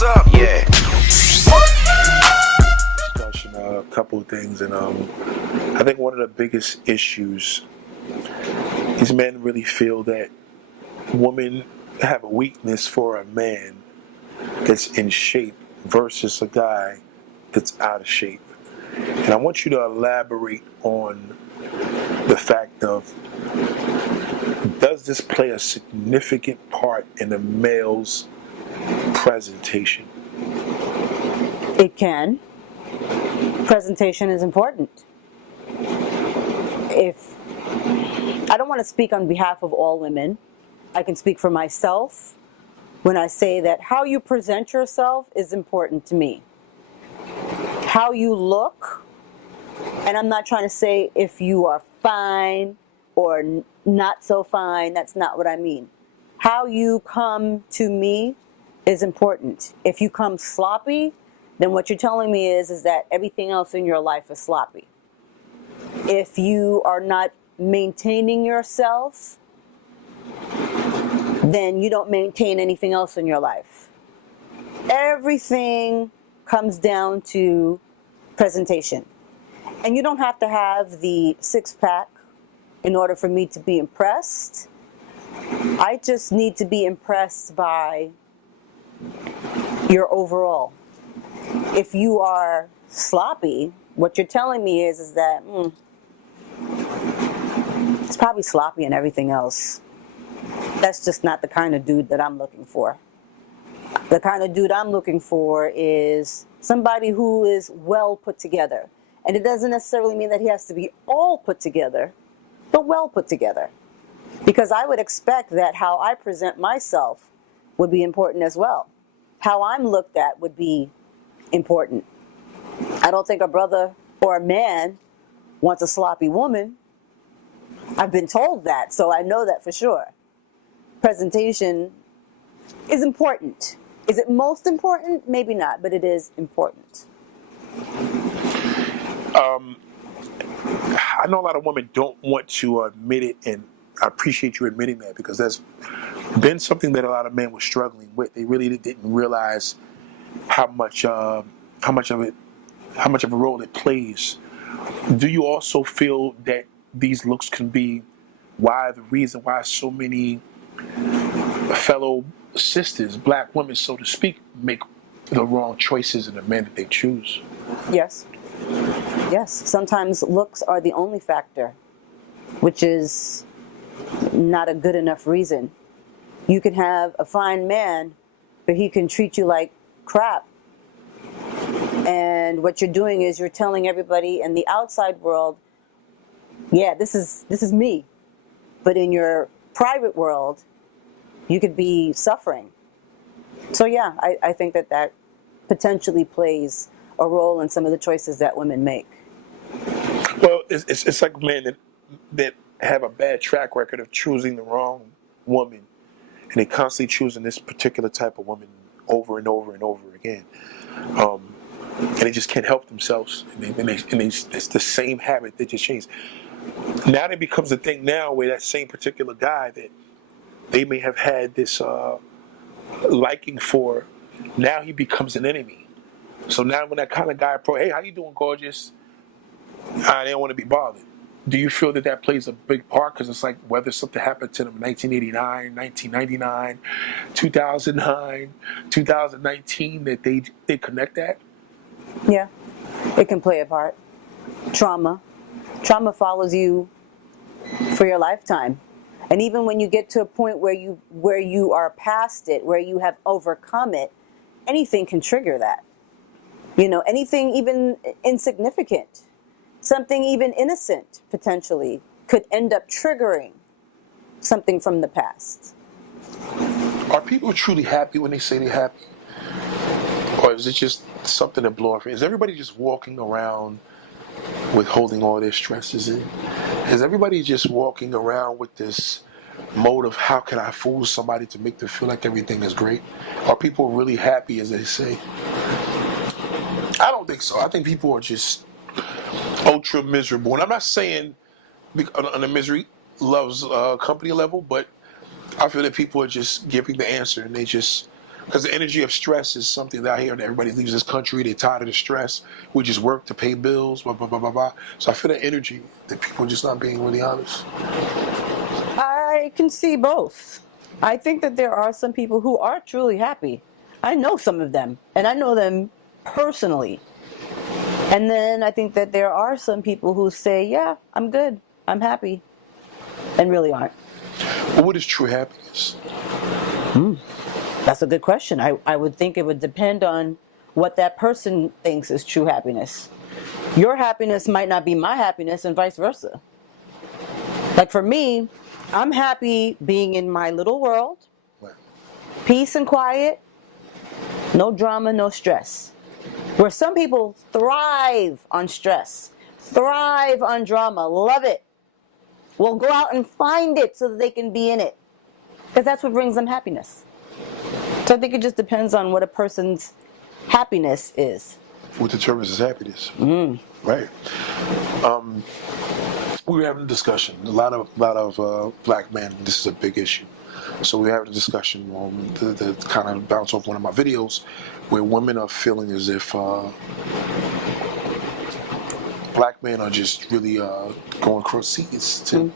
What's up? Yeah. Discussion, a couple of things, and I think one of the biggest issues is men really feel that women have a weakness for a man that's in shape versus a guy that's out of shape. And I want you to elaborate on the fact of, does this play a significant part in a male's presentation? It can. Presentation is important. If I don't want to speak on behalf of all women, I can speak for myself when I say that how you present yourself is important to me. How you look, and I'm not trying to say if you are fine or not so fine, that's not what I mean. How you come to me is important. If you come sloppy, then what you're telling me is that everything else in your life is sloppy. If you are not maintaining yourself, then you don't maintain anything else in your life. Everything comes down to presentation. And you don't have to have the six-pack in order for me to be impressed. I just need to be impressed by your overall. If you are sloppy, what you're telling me is that it's probably sloppy in everything else. That's just not the kind of dude that I'm looking for. The kind of dude I'm looking for is somebody who is well put together. And it doesn't necessarily mean that he has to be all put together, but well put together. Because I would expect that how I present myself would be important as well. How I'm looked at would be important. I don't think a brother or a man wants a sloppy woman. I've been told that, so I know that for sure. Presentation is important. Is it most important? Maybe not, but it is important. I know a lot of women don't want to admit it, and I appreciate you admitting that, because that's been something that a lot of men were struggling with. They really didn't realize how much of a role it plays. Do you also feel that these looks can be the reason why so many fellow sisters, black women, so to speak, make the wrong choices in the men that they choose? Yes. Yes. Sometimes looks are the only factor, which is not a good enough reason. You can have a fine man, but he can treat you like crap. And what you're doing is you're telling everybody in the outside world, yeah, this is me. But in your private world, you could be suffering. So yeah, I think that potentially plays a role in some of the choices that women make. Well, it's like men that have a bad track record of choosing the wrong woman, and they constantly choosing this particular type of woman over and over and over again. And they just can't help themselves. It's the same habit that just changed. Now it becomes a thing now where that same particular guy that they may have had this liking for, now he becomes an enemy. So now when that kind of guy hey, how you doing, gorgeous? I didn't want to be bothered. Do you feel that plays a big part? Because it's like whether something happened to them in 1989, 1999, 2009, 2019, that they connect that? Yeah, it can play a part. Trauma follows you for your lifetime. And even when you get to a point where you are past it, where you have overcome it, anything can trigger that. You know, anything even insignificant, something even innocent potentially could end up triggering something from the past. Are people truly happy when they say they're happy? Or is it just something to blow off? Is everybody just walking around with holding all their stresses in? Is everybody just walking around with this mode of how can I fool somebody to make them feel like everything is great? Are people really happy as they say? I don't think so. I think people are just ultra miserable. And I'm not saying on the misery loves company level, but I feel that people are just giving the answer and they just Because the energy of stress is something that I hear that everybody leaves this country, they're tired of the stress. We just work to pay bills, blah, blah, blah, blah, blah. So I feel the energy that people are just not being really honest. I can see both. I think that there are some people who are truly happy. I know some of them, and I know them personally. And then I think that there are some people who say, yeah, I'm good, I'm happy, and really aren't. But what is true happiness? That's a good question. I would think it would depend on what that person thinks is true happiness. Your happiness might not be my happiness, and vice versa. Like for me, I'm happy being in my little world, Right. peace and quiet, no drama, no stress. Where some people thrive on stress, thrive on drama, love it, will go out and find it so that they can be in it. Because that's what brings them happiness. So I think it just depends on what a person's happiness is. What determines his happiness? Right. We were having a discussion. A lot of black men. This is a big issue. So we were having a discussion to kind of bounce off one of my videos, where women are feeling as if black men are just really going across seas to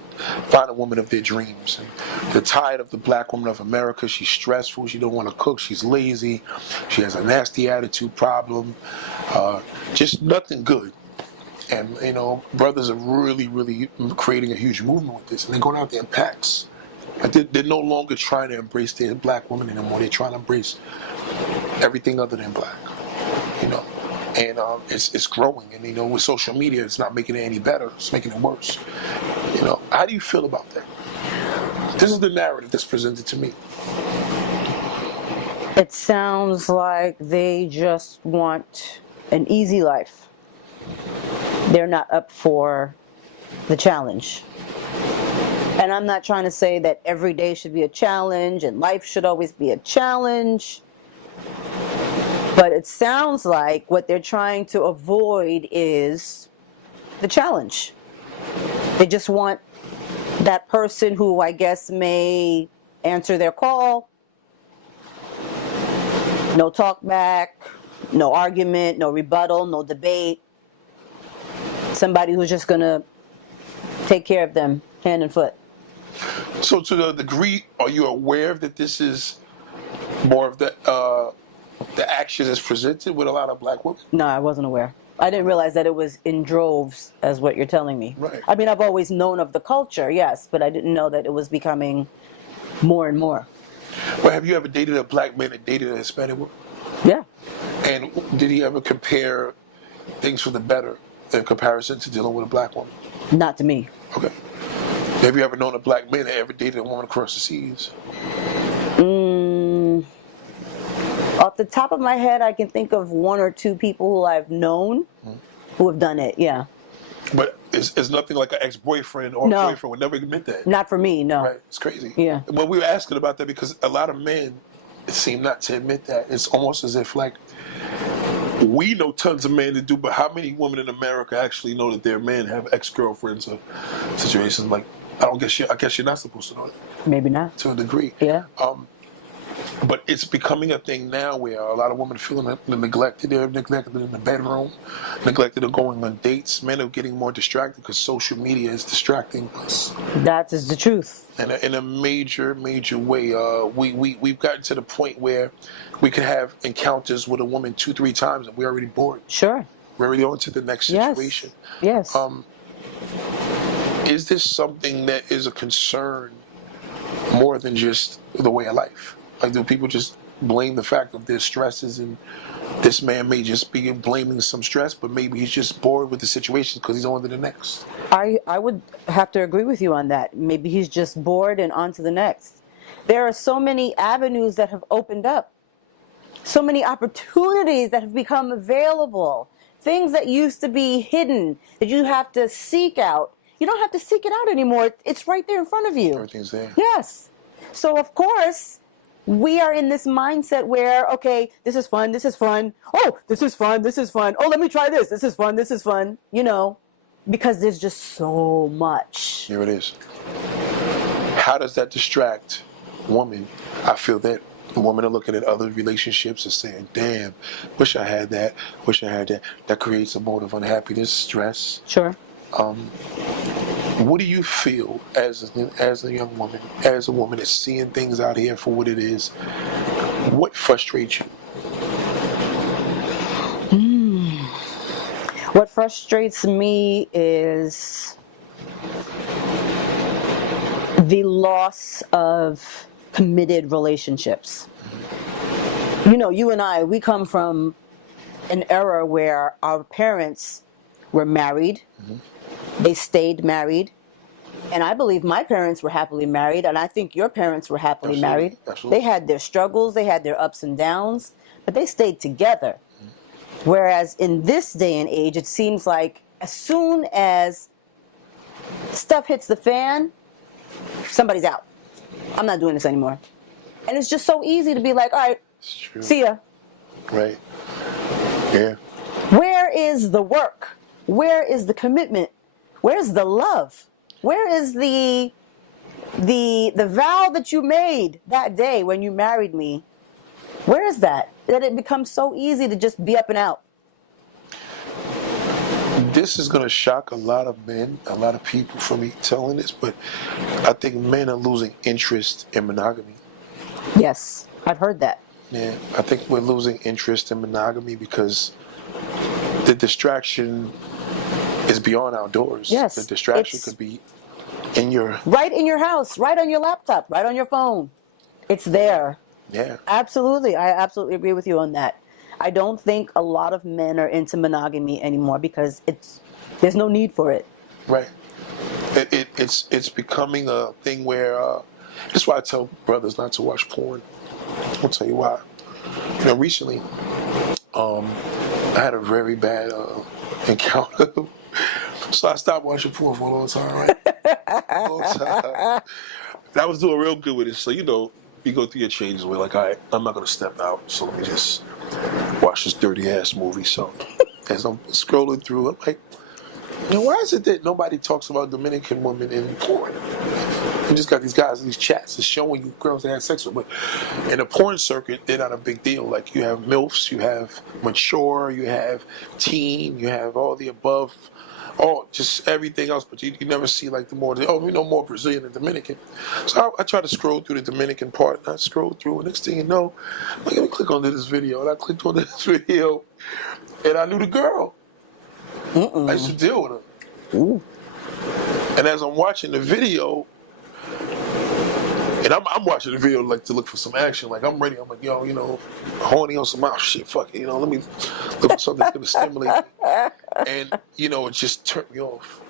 find a woman of their dreams. And they're tired of the black woman of America. She's stressful. She don't want to cook. She's lazy. She has a nasty attitude problem. Just nothing good. And, you know, brothers are really, really creating a huge movement with this. And they're going out there in packs. Like they're no longer trying to embrace their black woman anymore. They're trying to embrace everything other than black, you know. And it's growing. And, you know, with social media, it's not making it any better. It's making it worse. You know, how do you feel about that? This is the narrative that's presented to me. It sounds like they just want an easy life. They're not up for the challenge. And I'm not trying to say that every day should be a challenge and life should always be a challenge. But it sounds like what they're trying to avoid is the challenge. They just want that person who I guess may answer their call. No talk back, no argument, no rebuttal, no debate. Somebody who's just going to take care of them hand and foot. So to the degree, are you aware that this is more of the action that's presented with a lot of black women? No, I wasn't aware. I didn't realize that it was in droves, as what you're telling me. Right. I mean, I've always known of the culture, yes, but I didn't know that it was becoming more and more. Well, have you ever dated a black man that dated a Hispanic woman? Yeah. And did he ever compare things for the better in comparison to dealing with a black woman? Not to me. Okay. Have you ever known a black man that ever dated a woman across the seas? Off the top of my head, I can think of one or two people who I've known who have done it, yeah. But it's nothing like an ex-boyfriend or No. a boyfriend would never admit that. Not for me, no. Right? It's crazy. Yeah. Well, we were asking about that because a lot of men seem not to admit that. It's almost as if, like, we know tons of men that do, but how many women in America actually know that their men have ex-girlfriends or situations like? I guess you're not supposed to know that. Maybe not. To a degree. Yeah. But it's becoming a thing now where a lot of women feel neglected. They're neglected in the bedroom, neglected of going on dates. Men are getting more distracted because social media is distracting us. That is the truth. And in a major, major way, we've gotten to the point where we can have encounters with a woman 2-3 times and we're already bored. Sure. We're already on to the next situation. Yes. Is this something that is a concern more than just the way of life? Like, do people just blame the fact of their stresses, and this man may just be blaming some stress, but maybe he's just bored with the situation because he's on to the next? I would have to agree with you on that. Maybe he's just bored and on to the next. There are so many avenues that have opened up, so many opportunities that have become available, things that used to be hidden that you have to seek out. You don't have to seek it out anymore. It's right there in front of you. Everything's there. Yes. So, of course, we are in this mindset where, okay, this is fun, this is fun. Oh, this is fun, this is fun. Oh, let me try this. This is fun, this is fun. You know, because there's just so much. Here it is. How does that distract women? I feel that Women are looking at other relationships and saying, damn, wish I had that, wish I had that. That creates a mode of unhappiness, stress. Sure. What do you feel as a young woman, as a woman that's seeing things out here for what it is? What frustrates you? What frustrates me is the loss of committed relationships. You know, you and I, we come from an era where our parents were married. They stayed married. And I believe my parents were happily married, and I think your parents were happily married. Absolutely. They had their struggles, they had their ups and downs, but they stayed together. Whereas in this day and age, it seems like as soon as stuff hits the fan, somebody's out. I'm not doing this anymore. And it's just so easy to be like, all right, see ya. Right. Yeah. Where is the work? Where is the commitment? Where's the love? Where is the vow that you made that day when you married me? Where is that? That it becomes so easy to just be up and out. This is going to shock a lot of men, a lot of people for me telling this, but I think men are losing interest in monogamy. Yes, I've heard that. Yeah, I think we're losing interest in monogamy because the distraction is beyond our doors. Yes, The distraction could be right in your house, right on your laptop, right on your phone. It's there. Yeah. Absolutely. I absolutely agree with you on that. I don't think a lot of men are into monogamy anymore because there's no need for it. Right. It's becoming a thing where that's why I tell brothers not to watch porn. I'll tell you why. You know, recently, I had a very bad encounter. So I stopped watching porn for a long time, right? Long time. And I was doing real good with it. So, you know, you go through your changes where like, all right, I'm not going to step out. So let me just watch this dirty ass movie. So as I'm scrolling through, I'm like, you know, why is it that nobody talks about Dominican women in porn? You just got these guys in these chats that's showing you girls they had sex with. But in the porn circuit, they're not a big deal. Like you have MILFs, you have mature, you have teen, you have all the above. Oh, just everything else, but you never see like the more, we know more Brazilian than Dominican. So I try to scroll through the Dominican part, and I scroll through, and next thing you know, I'm like, let me click onto this video, and I clicked on this video, and I knew the girl. I used to deal with her. Ooh. And as I'm watching the video, and I'm watching the video like to look for some action, like I'm ready, I'm like, yo, you know, horny on some shit, fuck it, you know, let me look for something that's gonna stimulate me. And, you know, it just turned me off.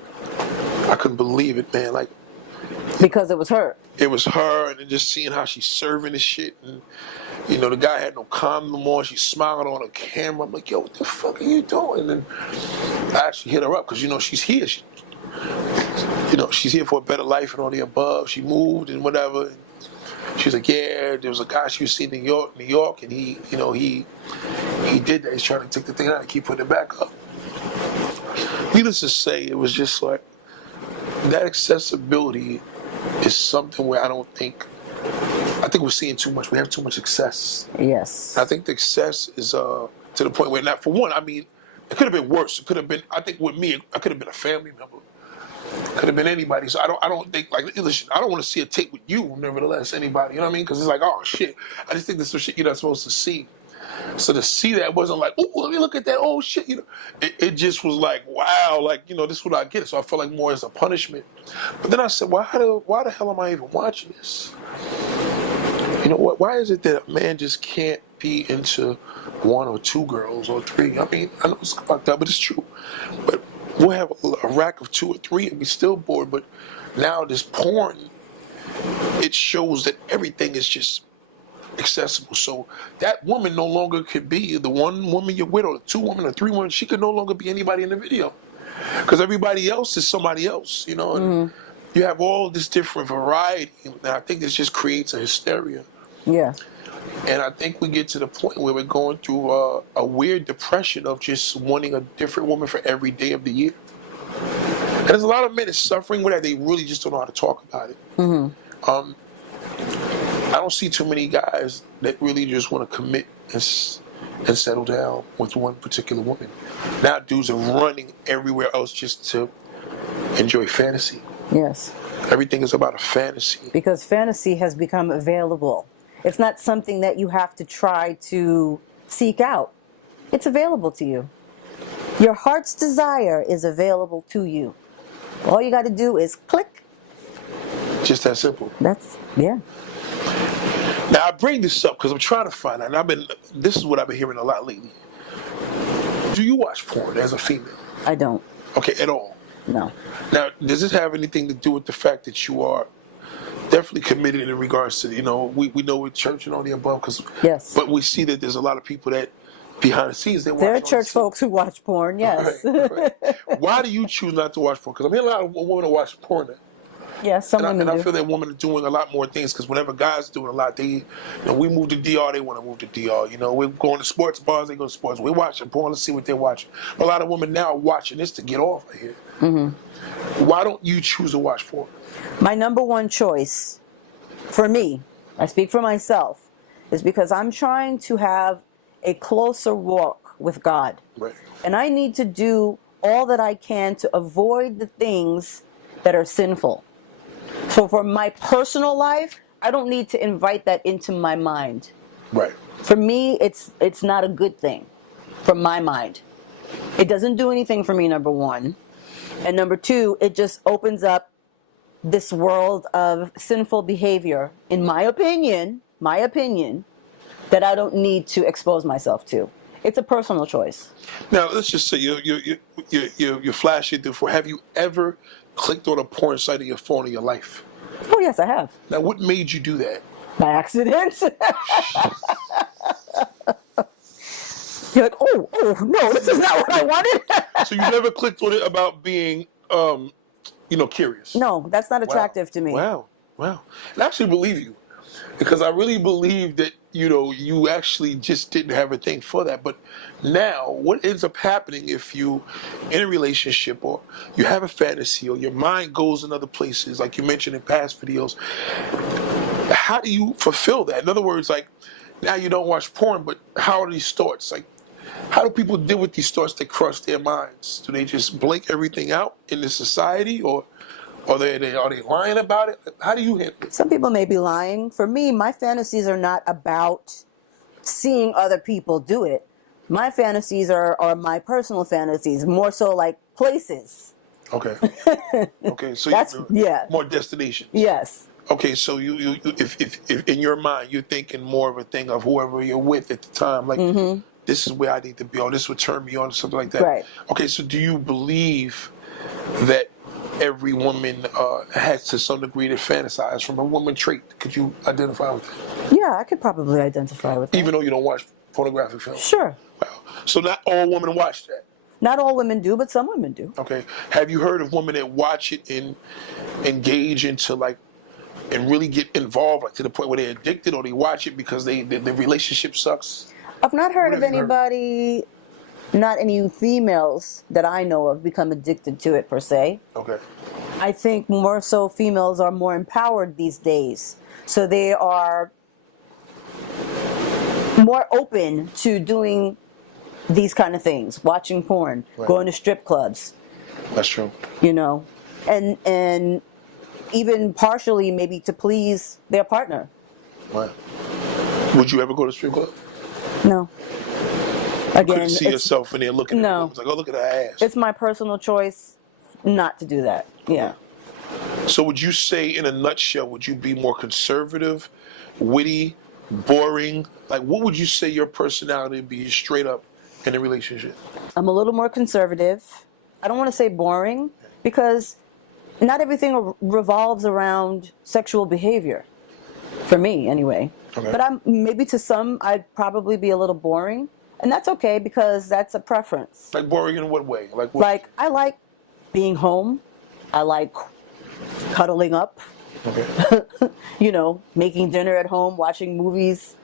I couldn't believe it, man. Like, because it was her. It was her, and then just seeing how she's serving the shit, and you know, the guy had no condom on. She's smiling on the camera. I'm like, yo, what the fuck are you doing? And I actually hit her up because you know she's here. You know, she's here for a better life and all the above. She moved and whatever. She's like, yeah, there was a guy she was seeing in New York, and he did that. He's trying to take the thing out and keep putting it back up. Needless to say, it was just like that accessibility is something where I think we're seeing too much. We have too much excess. Yes. I think the excess is to the point where, not for one, I mean, it could have been worse. It could have been, I think with me, I could have been a family member. Could have been anybody. So I don't think, like, listen, I don't want to see a tape with you, nevertheless, anybody. You know what I mean? Because it's like, oh, shit. I just think there's some shit you're not supposed to see. So to see that wasn't like, oh, let me look at that, oh, shit. You know, it just was like, wow, like, you know, this is what I get. So I felt like more as a punishment. But then I said, why the hell am I even watching this? You know what? Why is it that a man just can't be into one or two girls or three? I mean, I know it's fucked up, but it's true. But we'll have a rack of two or three and be still bored. But now this porn, it shows that everything is just accessible. So that woman no longer could be the one woman you're with, or the two women or three women. She could no longer be anybody in the video because everybody else is somebody else, you know. And you have all this different variety, and I think this just creates a hysteria. Yeah. And I think we get to the point where we're going through a weird depression of just wanting a different woman for every day of the year. And there's a lot of men that's suffering with that. They really just don't know how to talk about it. don't see too many guys that really just want to commit and settle down with one particular woman. Now dudes are running everywhere else just to enjoy fantasy. Yes. Everything is about a fantasy. Because fantasy has become available. It's not something that you have to try to seek out. It's available to you. Your heart's desire is available to you. All you got to do is click. Just that simple. Yeah. Now I bring this up because I'm trying to find out, and this is what I've been hearing a lot lately. Do you watch porn as a female? I don't. Okay, at all? No. Now, does this have anything to do with the fact that you are definitely committed in regards to, we know with church and all the above? Yes. But we see that there's a lot of people that behind the scenes, they watch. There are church folks who watch porn, yes. Right. Why do you choose not to watch porn? Because I'm hearing a lot of women watch porn now. Yes, some women and I do. feel that women are doing a lot more things because whenever guys are doing a lot, we move to DR, they want to move to DR. We're going to sports bars, they go to sports. We're watching porn, let's see what they're watching. A lot of women now are watching this to get off of here. Mm-hmm. Why don't you choose to watch porn? My number one choice, for me, I speak for myself, is because I'm trying to have a closer walk with God. Right. And I need to do all that I can to avoid the things that are sinful. So for my personal life, I don't need to invite that into my mind. Right. For me, it's not a good thing from my mind. It doesn't do anything for me, number one. And number two, it just opens up this world of sinful behavior, in my opinion, that I don't need to expose myself to. It's a personal choice. Now, let's just say you're flashing through. Have you ever clicked on a porn site on your phone in your life? Oh, yes, I have. Now, what made you do that? By accident. You're like, oh, no, this is not what I wanted. So you never clicked on it about being, curious? No, that's not attractive to me. Wow. And I actually believe you. Because I really believe that, you actually just didn't have a thing for that. But now, what ends up happening if you in a relationship or you have a fantasy or your mind goes in other places, like you mentioned in past videos, how do you fulfill that? In other words, like, now you don't watch porn, but how are these thoughts? Like, how do people deal with these thoughts that cross their minds? Do they just blink everything out in the society, or are they lying about it? How do you handle it? Some people may be lying. For me, my fantasies are not about seeing other people do it. My fantasies are my personal fantasies, more so like places. Okay. So That's, more destinations. Yes. Okay, so you if in your mind you're thinking more of a thing of whoever you're with at the time, like this is where I need to be, or this would turn me on, or something like that. Right. Okay, so do you believe that every woman has to some degree to fantasize from a woman trait? Could you identify with that? Yeah, I could probably identify with that. Even though you don't watch pornographic films? Sure. Wow. So not all women watch that? Not all women do, but some women do. Okay. Have you heard of women that watch it and engage into and really get involved, to the point where they're addicted, or they watch it because the relationship sucks? I've not heard of anybody, not any females that I know of, become addicted to it per se. Okay. I think more so females are more empowered these days. So they are more open to doing these kind of things, watching porn, going to strip clubs. That's true. And even partially maybe to please their partner. Right. Would you ever go to a strip club? No. Again, you couldn't see yourself in there looking at it. It's like, oh, look at her ass. It's my personal choice not to do that. Yeah. So would you say, in a nutshell, would you be more conservative, witty, boring? Like, what would you say your personality would be straight up in a relationship? I'm a little more conservative. I don't want to say boring, because not everything revolves around sexual behavior. For me, anyway. Okay. But maybe to some, I'd probably be a little boring. And that's okay, because that's a preference. Like boring in what way? Like, I like being home. I like cuddling up. Okay. Making dinner at home, watching movies.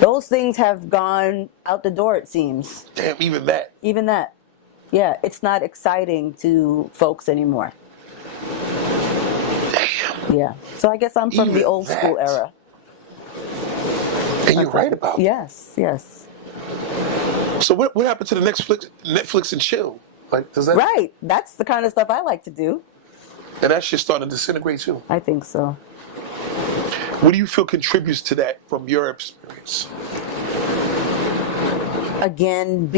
Those things have gone out the door, it seems. Damn, even that. Even that. Yeah, it's not exciting to folks anymore. Damn. Yeah. So I guess I'm from the old school era. And you're right about that. Yes, yes. So what happened to the Netflix and chill? Like, does that? Right. That's the kind of stuff I like to do. And that's just starting to disintegrate too. I think so. What do you feel contributes to that from your experience? Again,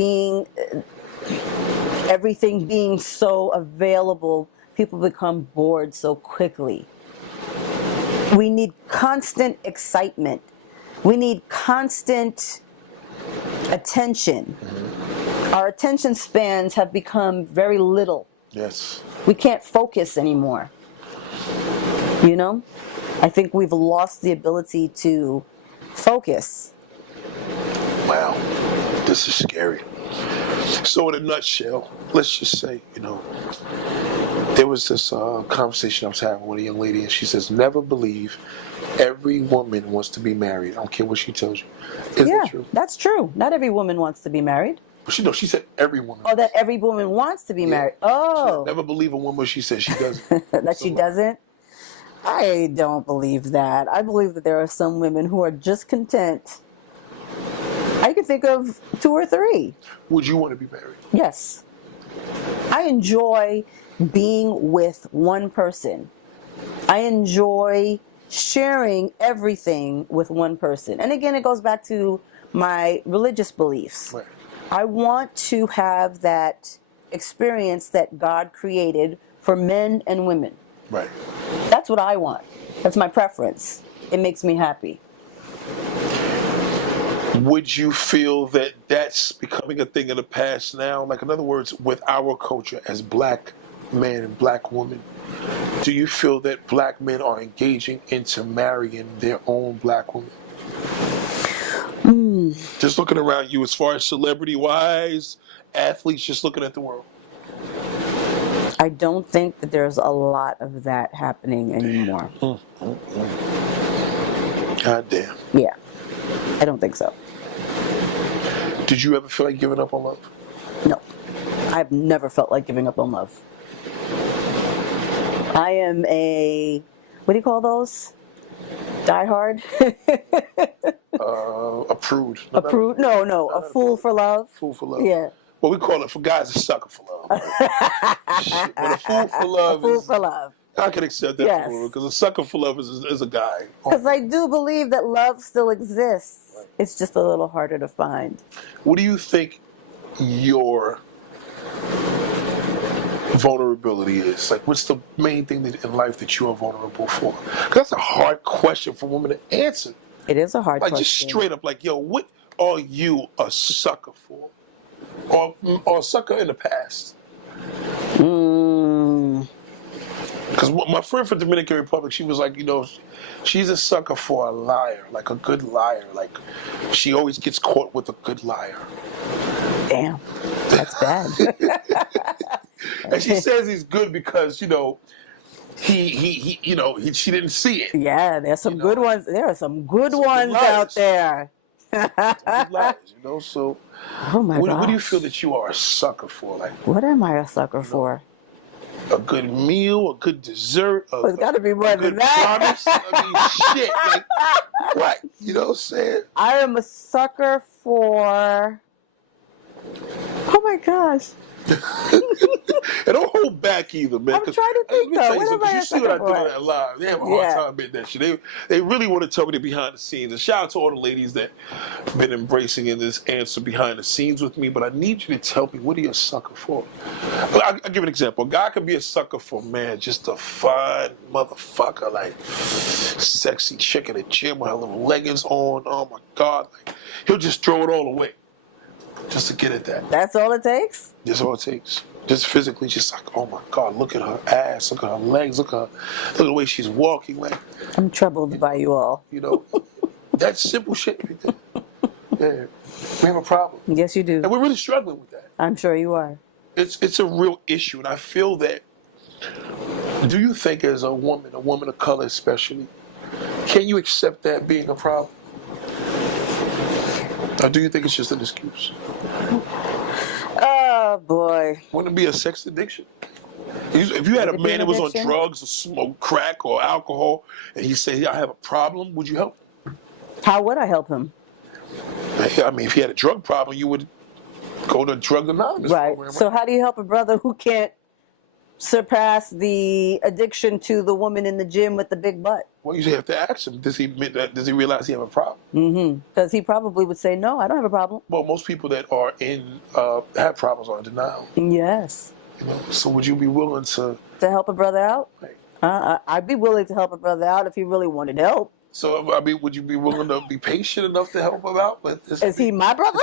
everything being so available, people become bored so quickly. We need constant excitement. We need constant attention. Mm-hmm. Our attention spans have become very little. Yes. We can't focus anymore. You know? I think we've lost the ability to focus. Wow. This is scary. So in a nutshell, let's just say, there was this conversation I was having with a young lady, and she says, never believe every woman wants to be married. I don't care what she tells you. Is that true? That's true. Not every woman wants to be married. But she said every woman. Oh, that every woman wants to be married. Oh. Never believe a woman she says she doesn't. That she doesn't? I don't believe that. I believe that there are some women who are just content. I can think of 2 or 3. Would you want to be married? Yes. I enjoy being with one person. I enjoy sharing everything with one person. And again, it goes back to my religious beliefs. Right. I want to have that experience that God created for men and women. Right. That's what I want. That's my preference. It makes me happy. Would you feel that that's becoming a thing of the past now? Like, in other words, with our culture as black men and black women, do you feel that black men are engaging into marrying their own black women? Just looking around you as far as celebrity-wise, athletes, just looking at the world. I don't think that there's a lot of that happening anymore. God damn. Yeah. I don't think so. Did you ever feel like giving up on love? No. I've never felt like giving up on love. I am a, what do you call those? Die hard? A prude. A prude? No. A fool for love. Fool for love. Yeah. Well, we call it for guys a sucker for love. Shit. But a fool for love A fool for love. I can accept that, Yes. because a sucker for love is a guy. Because I do believe that love still exists. Right. It's just a little harder to find. What do you think your vulnerability is? Like, what's the main thing in life that you are vulnerable for? 'Cause that's a hard question for women to answer. It is a hard question. Like, just straight up, like, yo, what are you a sucker for? Or a sucker in the past? Because my friend from Dominican Republic, she was like, she's a sucker for a liar, like a good liar. Like, she always gets caught with a good liar. Damn, that's bad. And she says he's good because, she didn't see it. Yeah, there's some good ones. There are some good ones out there. Good liars, so. Oh my God. What do you feel that you are a sucker for? Like, what am I a sucker for? A good meal, a good dessert, it's got to be more than that. Promise. I mean, shit. Like, what? You know what I'm saying? I am a sucker for. Oh my gosh. And don't hold back either, man. I'm trying to think though. What am I you a see what I sucker do for? in that live? They have a hard time admitting that shit. They really want to tell me the behind the scenes. And shout out to all the ladies that have been embracing in this answer behind the scenes with me. But I need you to tell me, what are you a sucker for? I'll give an example. A guy can be a sucker for, man, just a fine motherfucker, like sexy chick in the gym with her little leggings on. Oh my God. Like, he'll just throw it all away just to get at that. That's all it takes? That's all it takes. Just physically, just like, oh my God, look at her ass, look at her legs, look at the way she's walking. Like, I'm troubled by you all. That's simple shit right there. Yeah, we have a problem. Yes, you do. And we're really struggling with that. I'm sure you are. It's a real issue, and I feel that. Do you think, as a woman of color especially, can you accept that being a problem? Or do you think it's just an excuse? Oh boy. Wouldn't it be a sex addiction? If you had a man that was on drugs or smoked crack or alcohol, and he said, "I have a problem," would you help him? How would I help him? I mean, if you had a drug problem, you would go to Drug Anonymous Right. program. So how do you help a brother who can't surpass the addiction to the woman in the gym with the big butt? Well, you have to ask him, does he admit that? Does he realize he have a problem? Mm-hmm. Because he probably would say, no, I don't have a problem. Well, most people that are in have problems are in denial. Yes. You know, so would you be willing to help a brother out? Like, I'd be willing to help a brother out if he really wanted help. so I mean, would you be willing to be patient enough to help him out? Is he my brother?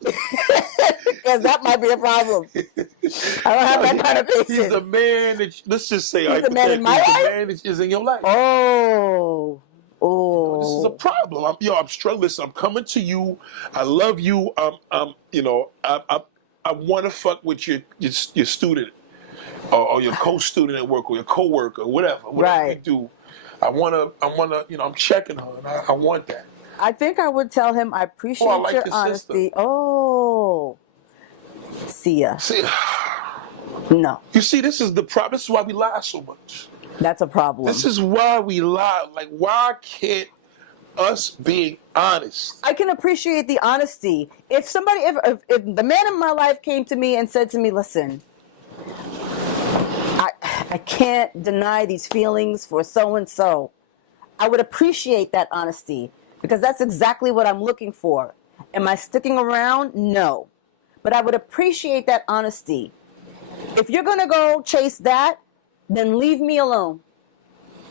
Because that might be a problem. I don't have that kind of patience. He's the man that, let's just say, he's the man in my life? the man that is in your life. Oh. This is a problem. I'm struggling. Listen, I'm coming to you. I love you. I want to fuck with your student or your co-student at work or your co-worker, whatever Right. you do. I wanna, I'm checking her, and I want that. I think I would tell him I appreciate like your your honesty. sister. Oh. See ya. See, No. you see, this is the problem. This is why we lie so much. That's a problem. This is why we lie. Like, why can't us being honest? I can appreciate the honesty. If somebody, if the man in my life came to me and said to me, listen, I can't deny these feelings for so-and-so, I would appreciate that honesty because that's exactly what I'm looking for. Am I sticking around? No. But I would appreciate that honesty. If you're going to go chase that, then leave me alone.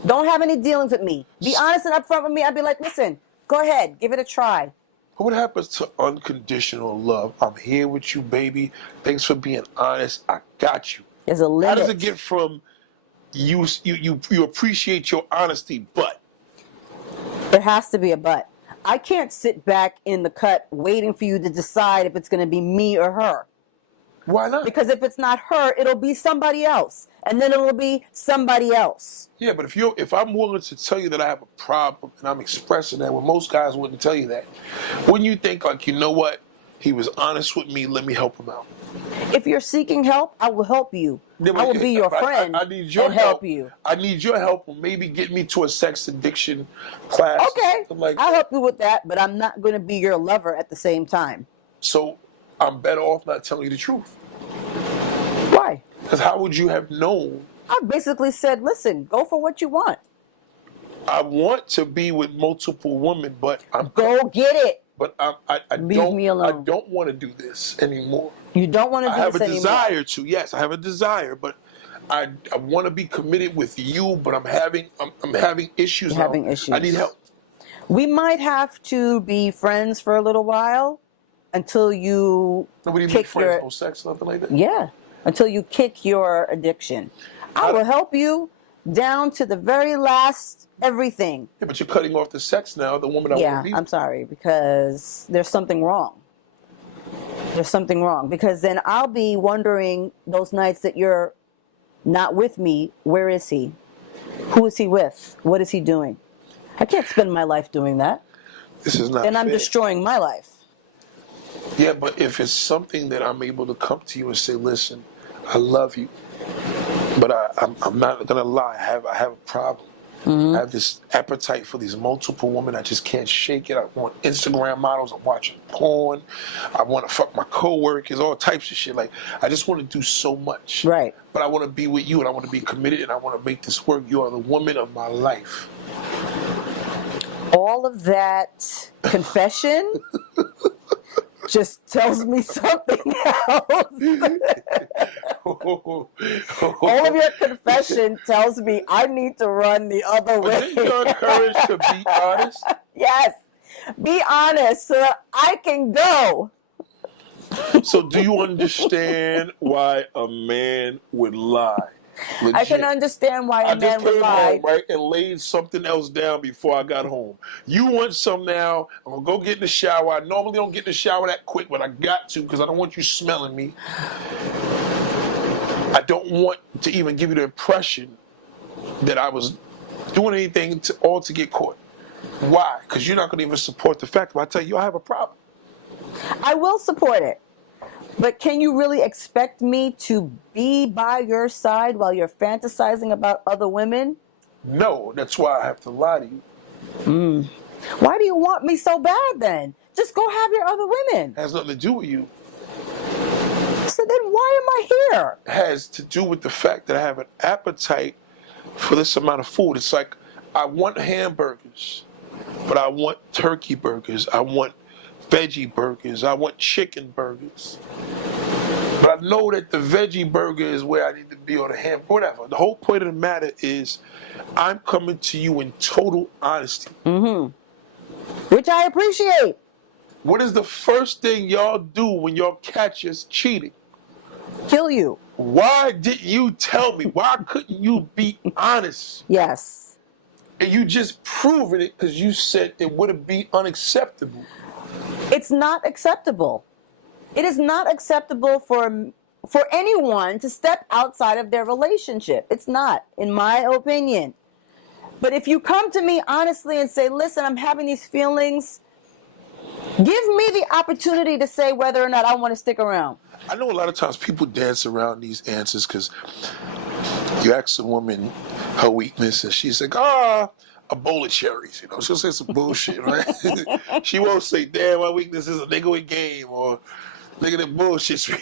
Don't have any dealings with me. Be honest and upfront with me. I'd be like, listen, go ahead, give it a try. What happens to unconditional love? I'm here with you, baby. Thanks for being honest. I got you. There's a limit. How does it get from you appreciate your honesty, but there has to be a but. I can't sit back in the cut waiting for you to decide if it's going to be me or her. Why not? Because if it's not her, it'll be somebody else. And then it'll be somebody else. Yeah, but if I'm willing to tell you that I have a problem and I'm expressing that, when most guys wouldn't tell you that, wouldn't you think, like, you know what? He was honest with me. Let me help him out. If you're seeking help, I will help you. Yeah, I will be your friend I need your and help you. I need your help, or maybe get me to a sex addiction class. Okay, Like I'll help you with that, but I'm not going to be your lover at the same time. So I'm better off not telling you the truth. Why? Because how would you have known? I basically said, listen, go for what you want. I want to be with multiple women, but Go get it. But I Leave me alone. I don't want to do this anymore. You don't want to do I have this a anymore. desire to. Yes, I have a desire, but I want to be committed with you. But I'm having issues. You're having issues. I need help. We might have to be friends for a little while until you Nobody kick friends, your no sex, nothing like that. yeah, until you kick your addiction. I will help you down to the very last everything. Yeah, but you're cutting off the sex now. The woman I Yeah, want to be. I'm sorry, because there's something wrong. There's something wrong because then I'll be wondering those nights that you're not with me, where is he? Who is he with? What is he doing? I can't spend my life doing that. This is not. Then I'm fair. destroying my life. Yeah, but if it's something that I'm able to come to you and say, listen, I love you, but I'm not gonna lie. I have a problem. Mm-hmm. I have this appetite for these multiple women. I just can't shake it. I want Instagram models. I'm watching porn. I want to fuck my coworkers, all types of shit. Like, I just want to do so much. Right. But I want to be with you, and I want to be committed, and I want to make this work. You are the woman of my life. All of that confession just tells me something else. All of your confession tells me I need to run the other way. Didn't you encourage to be honest? Yes. Be honest so that I can go. So do you understand why a man would lie? Legit. I can understand why a I man just would came lie. home, right, and laid something else down before I got home. You want some now? I'm gonna go get in the shower. I normally don't get in the shower that quick, but I got to because I don't want you smelling me. I don't want to even give you the impression that I was doing anything to get caught. Why? Because you're not gonna even support the fact that I tell you I have a problem. I will support it. But can you really expect me to be by your side while you're fantasizing about other women? No, that's why I have to lie to you. Why do you want me so bad then? Just go have your other women. Has nothing to do with you. So then why am I here? It has to do with the fact that I have an appetite for this amount of food. It's like I want hamburgers, but I want turkey burgers. I want veggie burgers. I want chicken burgers. But I know that the veggie burger is where I need to be, or the ham, whatever. The whole point of the matter is I'm coming to you in total honesty. Which I appreciate. What is the first thing y'all do when y'all catch us cheating? Kill you. Why didn't you tell me? Why couldn't you be honest? Yes. And you just proving it because you said it wouldn't be unacceptable. It's not acceptable. It is not acceptable for anyone to step outside of their relationship. It's not, in my opinion. But if you come to me honestly and say, listen, I'm having these feelings, give me the opportunity to say whether or not I want to stick around. I know a lot of times people dance around these answers because you ask a woman her weakness and she's like, a bowl of cherries. You know, she'll say some bullshit, right? She won't say, damn, my weakness is a nigga with game, or nigga that bullshit. Or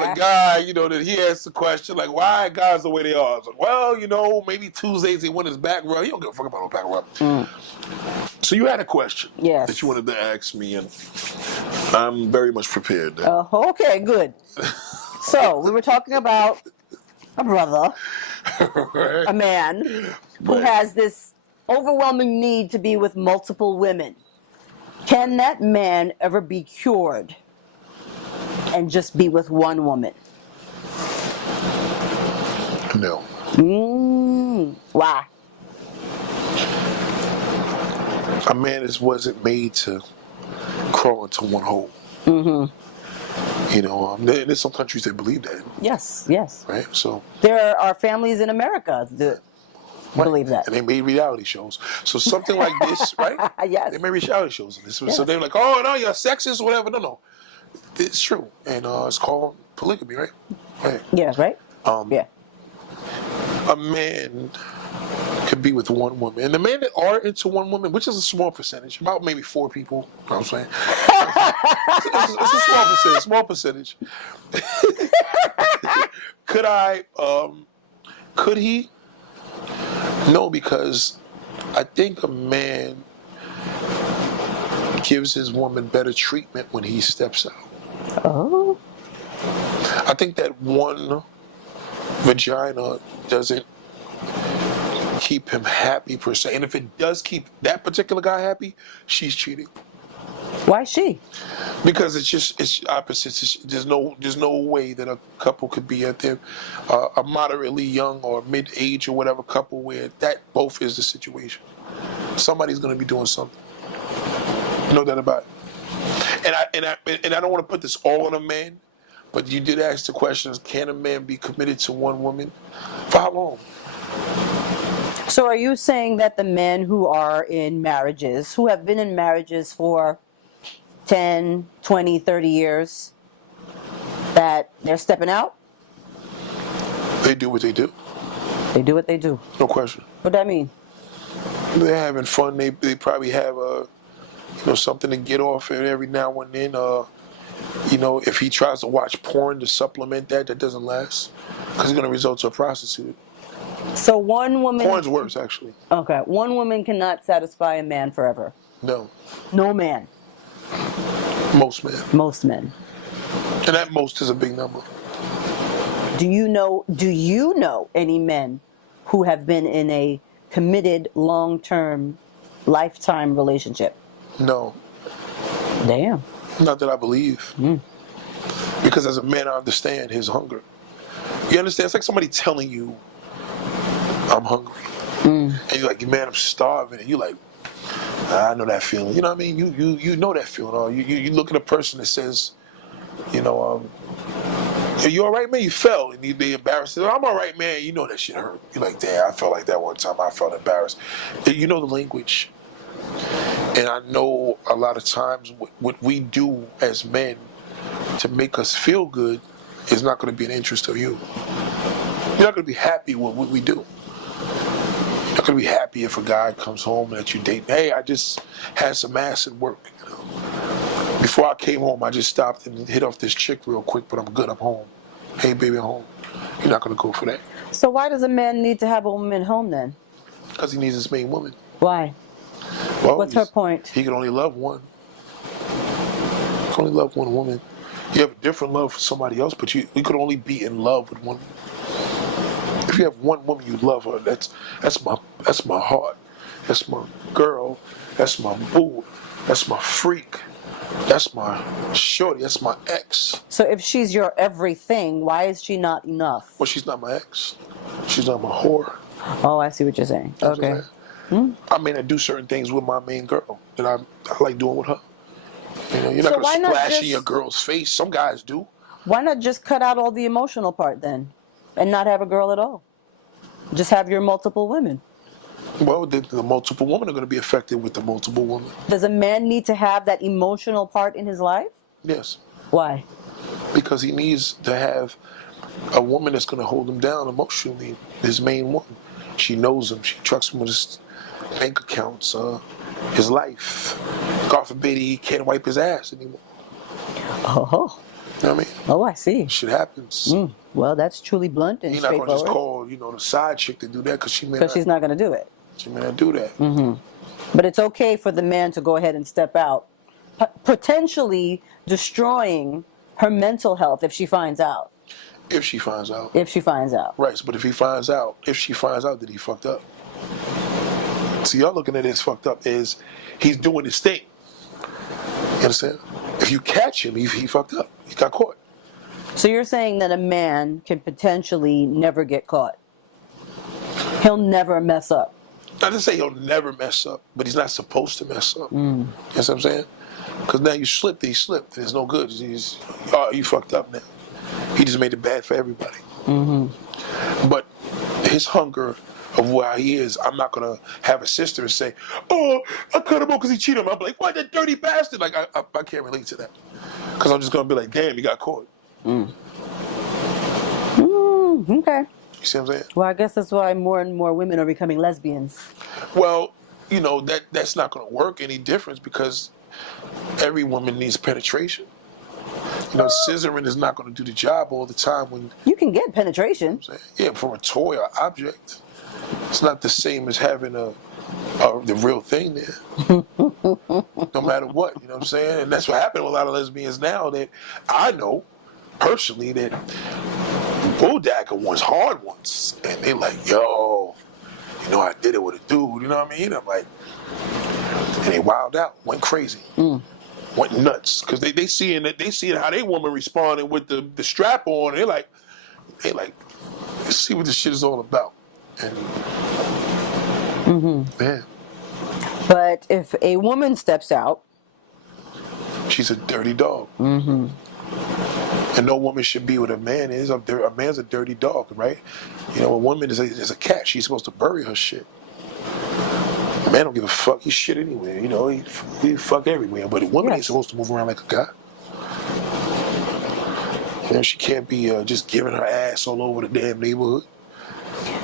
the guy, you know, that he asks the question, like, why are guys the way they are? It's like, well, you know, maybe Tuesdays they want his back rub. He don't give a fuck about no back rub. So you had a question that you wanted to ask me, and I'm very much prepared. Okay, good. So we were talking about a brother, Right. a man who has this overwhelming need to be with multiple women. Can that man ever be cured and just be with one woman? No. Why? A man wasn't made to crawl into one hole. You know, there's some countries that believe that. Yes, yes. Right? So There are families in America that believe that. and they made reality shows. So something like this, right? Yes. They made reality shows. And this, Yes. So they're like, oh, no, you're sexist or whatever. No. It's true. And it's called polygamy, right? Right. Yeah, right? Yeah. A man could be with one woman. And the men that are into one woman, which is a small percentage, about maybe 4 people, you know what I'm saying? It's a small percentage. Could he? No, because I think a man gives his woman better treatment when he steps out. Oh. I think that one vagina doesn't keep him happy per se. And if it does keep that particular guy happy, she's cheating. Why she? Because it's opposites. There's no way that a couple could be at their a moderately young or mid-age or whatever couple where that both is the situation. Somebody's going to be doing something. No doubt about it. And I don't want to put this all on a man, but you did ask the question: can a man be committed to one woman? For how long? So are you saying that the men who are in marriages, who have been in marriages for 10, 20, 30 years, that they're stepping out? They do what they do. They do what they do. No question. What that mean? They're having fun. They probably have something to get off it every now and then. If he tries to watch porn to supplement that doesn't last because it's going to result to a prostitute. So one woman... Porn's worse, actually. Okay. One woman cannot satisfy a man forever. No. No man. Most men. Most men. And that most is a big number. Do you know any men who have been in a committed, long-term, lifetime relationship? No. Damn. Not that I believe. Because as a man, I understand his hunger. You understand? It's like somebody telling you, I'm hungry. And you're like, man, I'm starving. And you're like, I know that feeling. You know what I mean? You know that feeling. Or you look at a person that says, are you all right, man? You fell. And you be embarrassed. I'm all right, man. You know that shit hurt. You're like, damn, I felt like that one time. I felt embarrassed. You know the language. And I know a lot of times what we do as men to make us feel good is not going to be in the interest of you. You're not going to be happy with what we do. You're not gonna be happy if a guy comes home that you date. Hey, I just had some ass at work. You know? Before I came home, I just stopped and hit off this chick real quick, but I'm good. I'm home. Hey, baby, I'm home. You're not gonna go for that. So why does a man need to have a woman home then? Because he needs his main woman. Why? Well, What's her point? He can only love one. He can only love one woman. You have a different love for somebody else, but you could only be in love with one. If you have one woman you love her, that's my heart. That's my girl. That's my boo. That's my freak. That's my shorty. That's my ex. So if she's your everything, why is she not enough? Well, she's not my ex. She's not my whore. Oh, I see what you're saying. That's Okay. what I'm saying. I may not do certain things with my main girl that I like doing with her. You know, you're not gonna splash in your girl's face. Some guys do. Why not just cut out all the emotional part then, and not have a girl at all? Just have your multiple women. Well, the multiple women are going to be affected with the multiple women. Does a man need to have that emotional part in his life? Yes. Why? Because he needs to have a woman that's going to hold him down emotionally. His main one. She knows him. She trusts him with his bank accounts, his life. God forbid he can't wipe his ass anymore. Oh. You know what I mean? Oh, I see. Shit happens. Well, that's truly blunt and You're not going to straightforward. just call, the side chick to do that because She's not going to do it. She may not do that. Mm-hmm. But it's okay for the man to go ahead and step out, potentially destroying her mental health if she finds out. If she finds out. If she finds out. Right, but if she finds out that he fucked up. See, y'all looking at it as fucked up is he's doing his thing. You understand? If you catch him, he fucked up. He got caught. So you're saying that a man can potentially never get caught? He'll never mess up? Not to say he'll never mess up, but he's not supposed to mess up. You know what I'm saying? Because now you slipped, he slipped, and it's no good. You fucked up now. He just made it bad for everybody. But his hunger of where he is, I'm not going to have a sister and say, oh, I cut him off because he cheated on me. I'm like, what, that dirty bastard? Like, I can't relate to that. Because I'm just going to be like, damn, he got caught. Okay. You see what I'm saying? Well, I guess that's why more and more women are becoming lesbians. Well, that's not going to work any difference because every woman needs penetration. Scissoring is not going to do the job all the time. When you can get penetration. Yeah, from a toy or object. It's not the same as having the real thing there. No matter what, you know what I'm saying? And that's what happened with a lot of lesbians now that I know personally that Bulldagger wants hard ones. And they're like, yo, I did it with a dude, you know what I mean? I'm like, and they wilded out, went crazy. Went nuts. Because they seeing how they woman responding with the strap on. They like, let's see what this shit is all about. And man. But if a woman steps out, she's a dirty dog. And no woman should be what a man is. A man's a dirty dog, right? A woman is a cat. She's supposed to bury her shit. A man don't give a fuck. He's shit anywhere. He fuck everywhere. But a woman ain't supposed to move around like a guy. She can't be just giving her ass all over the damn neighborhood.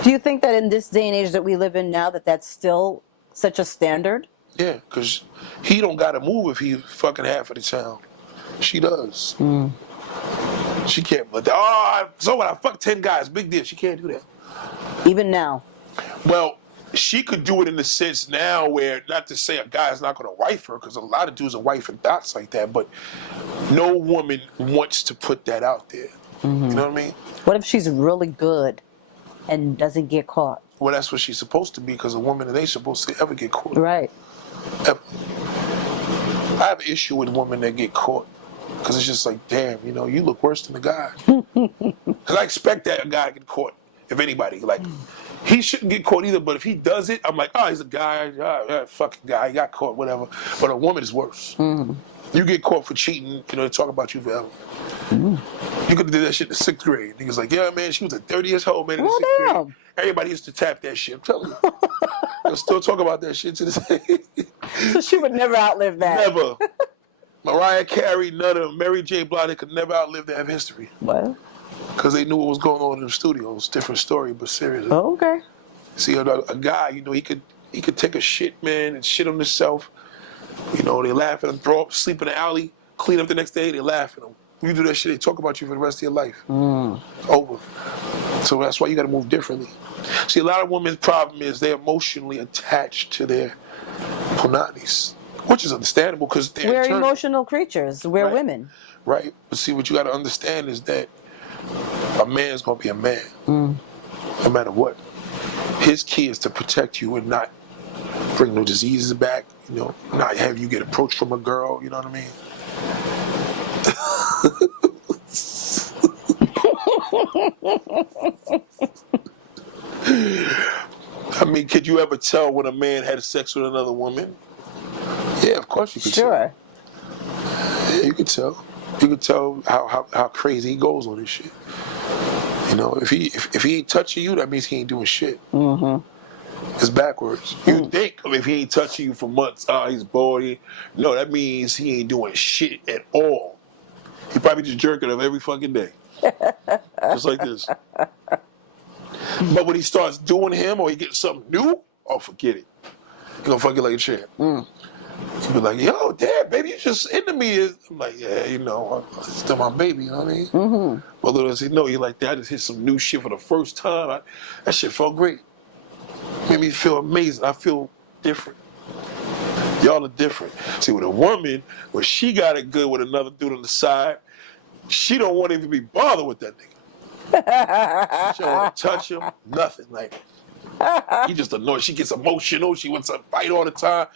Do you think that in this day and age that we live in now, that that's still such a standard? Yeah, because he don't got to move if he fucking half of the town. She does. She can't. So when I fuck 10 guys, big deal. She can't do that. Even now? Well, she could do it in the sense now where, not to say a guy's not going to wife her, because a lot of dudes are wifing dots like that, but no woman wants to put that out there. You know what I mean? What if she's really good and doesn't get caught? Well, that's what she's supposed to be, because a woman ain't supposed to ever get caught. Right. Ever. I have an issue with women that get caught, because it's just like, damn, you look worse than the guy. Because I expect that a guy to get caught, if anybody. Like, he shouldn't get caught either, but if he does it, I'm like, oh, he's a guy, fucking guy, he got caught, whatever. But a woman is worse. You get caught for cheating, they talk about you forever. You could have did that shit in the 6th grade. Niggas like, yeah, man, she was the dirtiest hoe, man, in the 6th grade. Everybody used to tap that shit. I'm telling you. They'll still talk about that shit to this day. So she would never outlive that. Never. Mariah Carey, none of them. Mary J. Blige, they could never outlive that history. What? Because they knew what was going on in the studios. Different story, but seriously. Oh, okay. See, a guy, he could take a shit, man, and shit on himself. They laugh at him, throw up, sleep in the alley, clean up the next day, they laugh at him. When you do that shit, they talk about you for the rest of your life. Over. So that's why you got to move differently. See, a lot of women's problem is they're emotionally attached to their punanis, which is understandable because we're emotional creatures. We're women. Right. But see, what you got to understand is that a man's going to be a man, no matter what. His key is to protect you and not bring no diseases back, not have you get approached from a girl, you know what I mean? I mean, could you ever tell when a man had sex with another woman? Yeah, of course you could tell. Sure. Yeah, you could tell. You could tell how crazy he goes on this shit. If he ain't touching you, that means he ain't doing shit. It's backwards. You think if he ain't touching you for months, he's bored. No, that means he ain't doing shit at all. He probably just jerking up every fucking day. Just like this. But when he starts doing him or he gets something new, forget it. He gonna fuck you like a champ. He'll be like, yo, damn, baby, you just into me. I'm like, yeah, it's still my baby, you know what I mean? But little does he know, you're like, I just hit some new shit for the first time. That shit felt great. Made me feel amazing. I feel different. Y'all are different. See, with a woman, when she got it good with another dude on the side, she don't want to even be bothered with that nigga. She don't want to touch him, nothing. Like, he just annoyed. She gets emotional. She wants to fight all the time.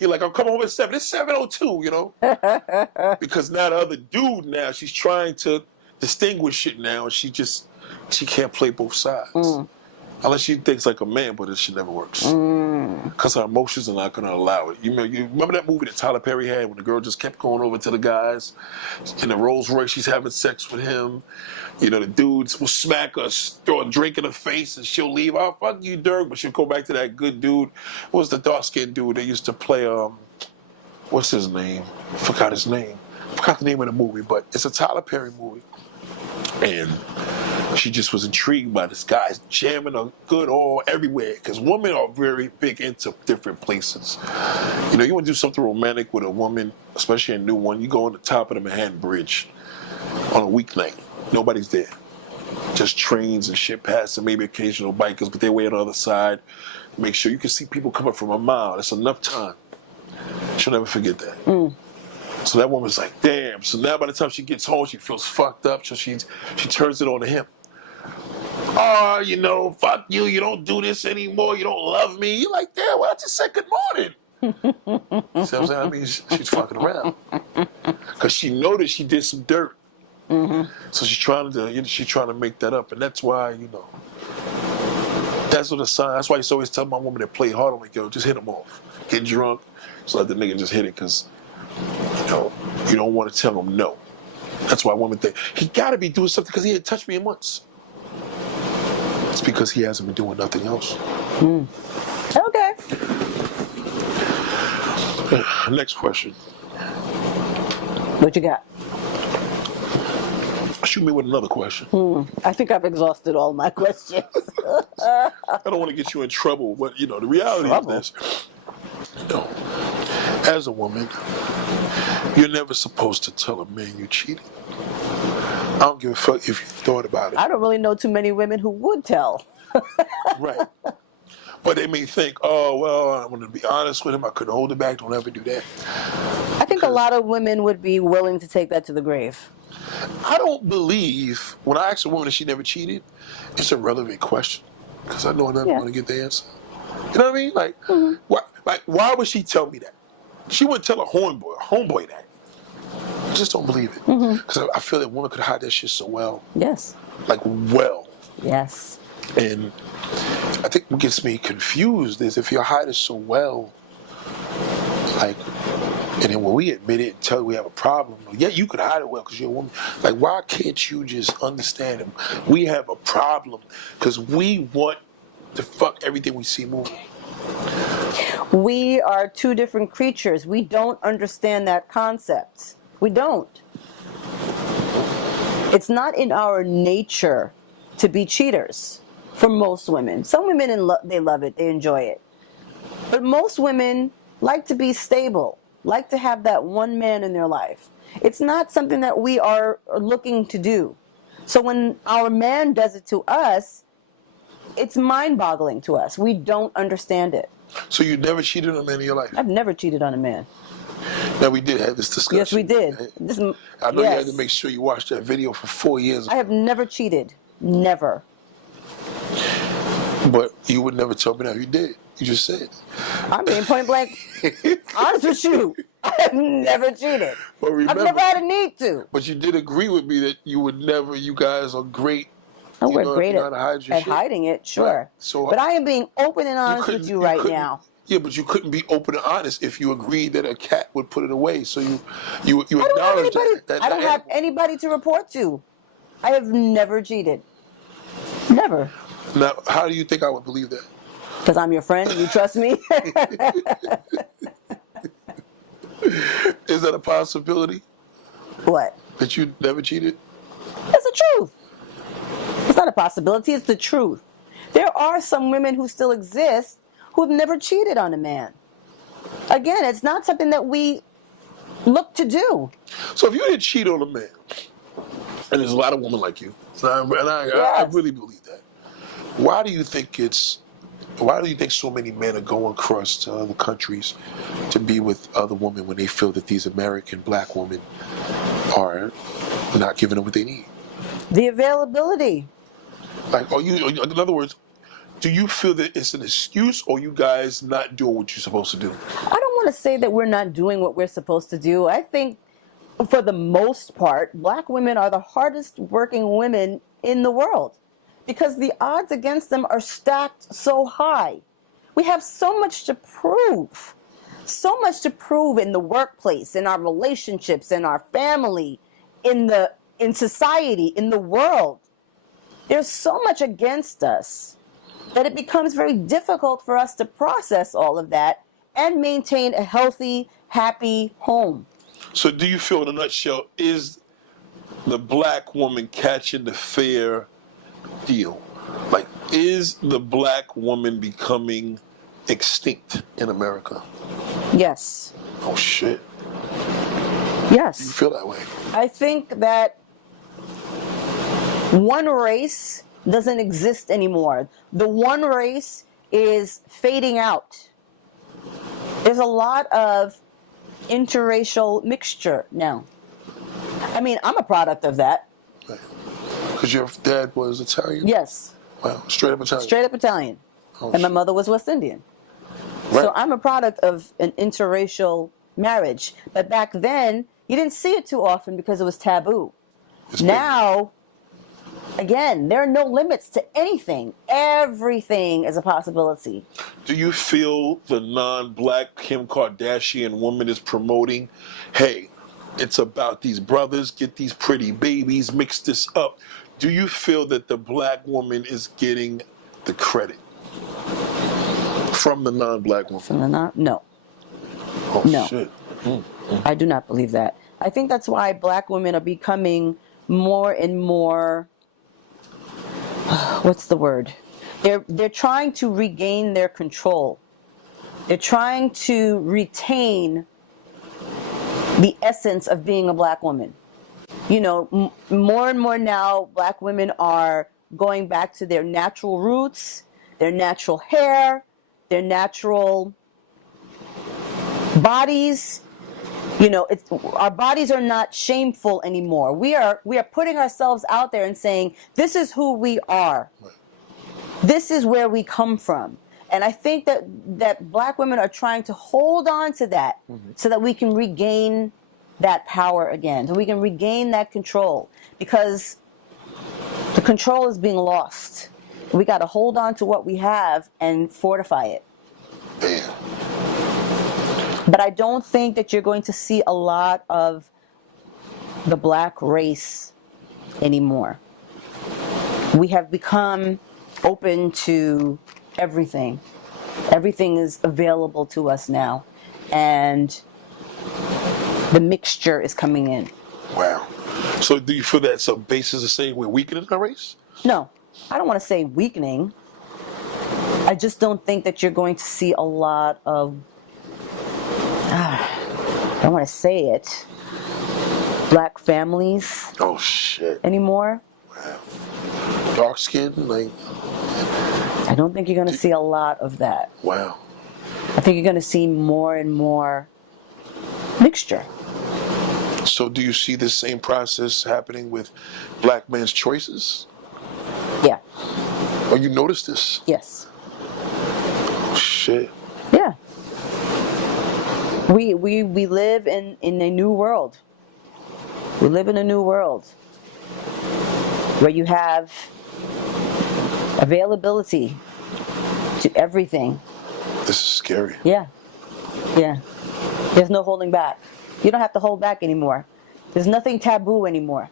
You're like, I'm coming home at 7. It's 7:02, Because now the other dude she's trying to distinguish it now, and she can't play both sides. Unless she thinks like a man, but it shit never works. Because her emotions are not going to allow it. You remember that movie that Tyler Perry had when the girl just kept going over to the guys in the Rolls Royce, she's having sex with him. The dudes will smack her, throw a drink in her face, and she'll leave. Oh, fuck you, Dirk. But she'll go back to that good dude. What was the dark-skinned dude they used to play, what's his name? I forgot his name. I forgot the name of the movie, but it's a Tyler Perry movie. And she just was intrigued by this guy jamming a good all everywhere because women are very big into different places. You want to do something romantic with a woman, especially a new one, you go on the top of the Manhattan Bridge on a weeknight. Nobody's there. Just trains and shit passing, maybe occasional bikers, but they're way on the other side. Make sure you can see people coming from a mile. That's enough time. She'll never forget that. So that woman's like, damn. So now by the time she gets home, she feels fucked up. So she turns it on to him. Oh, fuck you. You don't do this anymore. You don't love me. You're like, damn, well, I just said good morning. See what I'm saying? I mean, she's fucking around. Because she noticed she did some dirt. So she's trying to make that up. And that's why, that's what the sign. That's why I used to always tell my woman that play hard. I'm like, yo, just hit him off. Get drunk. So let the nigga just hit it because, you don't want to tell him no. That's why women think, he got to be doing something because he hadn't touched me in months. It's because he hasn't been doing nothing else. Okay. Next question. What you got? Shoot me with another question. I think I've exhausted all my questions. I don't want to get you in trouble, but the reality is this. As a woman, you're never supposed to tell a man you cheated. I don't give a fuck if you thought about it. I don't really know too many women who would tell. Right. But they may think, oh, well, I'm going to be honest with him. I couldn't hold it back. Don't ever do that. I think a lot of women would be willing to take that to the grave. I don't believe, when I ask a woman if she never cheated, it's a relevant question. Because I know I'm not going to get the answer. You know what I mean? Like, why would she tell me that? She wouldn't tell a homeboy that. I just don't believe it. Because I feel that women could hide that shit so well. Yes. Like, well. Yes. And I think what gets me confused is if you hide it so well, like, and then when we admit it and tell you we have a problem, yeah, you could hide it well because you're a woman. Like, why can't you just understand it? We have a problem because we want to fuck everything we see moving. We are two different creatures. We don't understand that concept. We don't. It's not in our nature to be cheaters. for most women. Some women, they love it, they enjoy it. But most women like to be stable, like to have that one man in their life. It's not something that we are looking to do. So when our man does it to us, it's mind-boggling to us. We don't understand it. So you never cheated on a man in your life? I've never cheated on a man. Now, we did have this discussion. Yes, we did. I know you had to make sure you watched that video for 4 years. I have never cheated. Never. But you would never tell me that you did. You just said. I'm being point blank honest with you. I have never cheated. But remember, I've never had a need to. But you did agree with me that you would never, you guys are great. Oh, we're great at hide hiding it, sure. Right. So, but I am being open and honest with you right now. Yeah, but you couldn't be open and honest if you agreed that a cat would put it away. So you I don't have acknowledge anybody, that I don't have anybody to report to. I have never cheated. Never. Now, how do you think I would believe that? Because I'm your friend and you trust me? Is that a possibility? What? That you never cheated? It's the truth. It's not a possibility, it's the truth. There are some women who still exist who've never cheated on a man. Again, it's not something that we look to do. So if you didn't cheat on a man, and there's a lot of women like you, I really believe that. Why do you think so many men are going across to other countries to be with other women when they feel that these American black women are not giving them what they need? The availability. Like, in other words, do you feel that it's an excuse, or you guys not doing what you're supposed to do? I don't want to say that we're not doing what we're supposed to do. I think, for the most part, black women are the hardest working women in the world because the odds against them are stacked so high. We have so much to prove. So much to prove in the workplace, in our relationships, in our family, in society, in the world. There's so much against us that it becomes very difficult for us to process all of that and maintain a healthy, happy home. So do you feel, in a nutshell, is the black woman catching the fair deal? Like, is the black woman becoming extinct in America? Yes. Oh, shit. Yes. You feel that way? I think that one race doesn't exist anymore. The one race is fading out. There's a lot of interracial mixture now. I mean, I'm a product of that. Because your dad was Italian? Yes. Wow, straight up Italian? Straight up Italian. Oh, and my mother was West Indian. Right. So I'm a product of an interracial marriage. But back then, you didn't see it too often because it was taboo. Now, again, there are no limits to anything. Everything is a possibility. Do you feel the non-black Kim Kardashian woman is promoting, hey, it's about these brothers, get these pretty babies, mix this up? Do you feel that the black woman is getting the credit from the non-black woman? No. Oh, no. Shit. I do not believe that. I think that's why black women are becoming more and more, what's the word? They're trying to regain their control. They're trying to retain the essence of being a black woman. You know, more and more now, black women are going back to their natural roots, their natural hair, their natural bodies. You know, our bodies are not shameful anymore. We are putting ourselves out there and saying, this is who we are. This is where we come from. And I think that black women are trying to hold on to that so that we can regain that power again, so we can regain that control, because the control is being lost. We got to hold on to what we have and fortify it. But I don't think that you're going to see a lot of the black race anymore. We have become open to everything. Everything is available to us now. And the mixture is coming in. Wow. So do you feel that some bases are saying we're weakening our race? No. I don't want to say weakening. I just don't think that you're going to see a lot of, I don't want to say it, black families Oh shit. anymore. Wow. Dark skin, like. I don't think you're going to see a lot of that. Wow. I think you're going to see more and more mixture. So do you see the same process happening with black men's choices? Yeah. Or you notice this? Yes. Oh, shit. Yeah. We live in a new world. We live in a new world where you have availability to everything. This is scary. Yeah. Yeah. There's no holding back. You don't have to hold back anymore. There's nothing taboo anymore.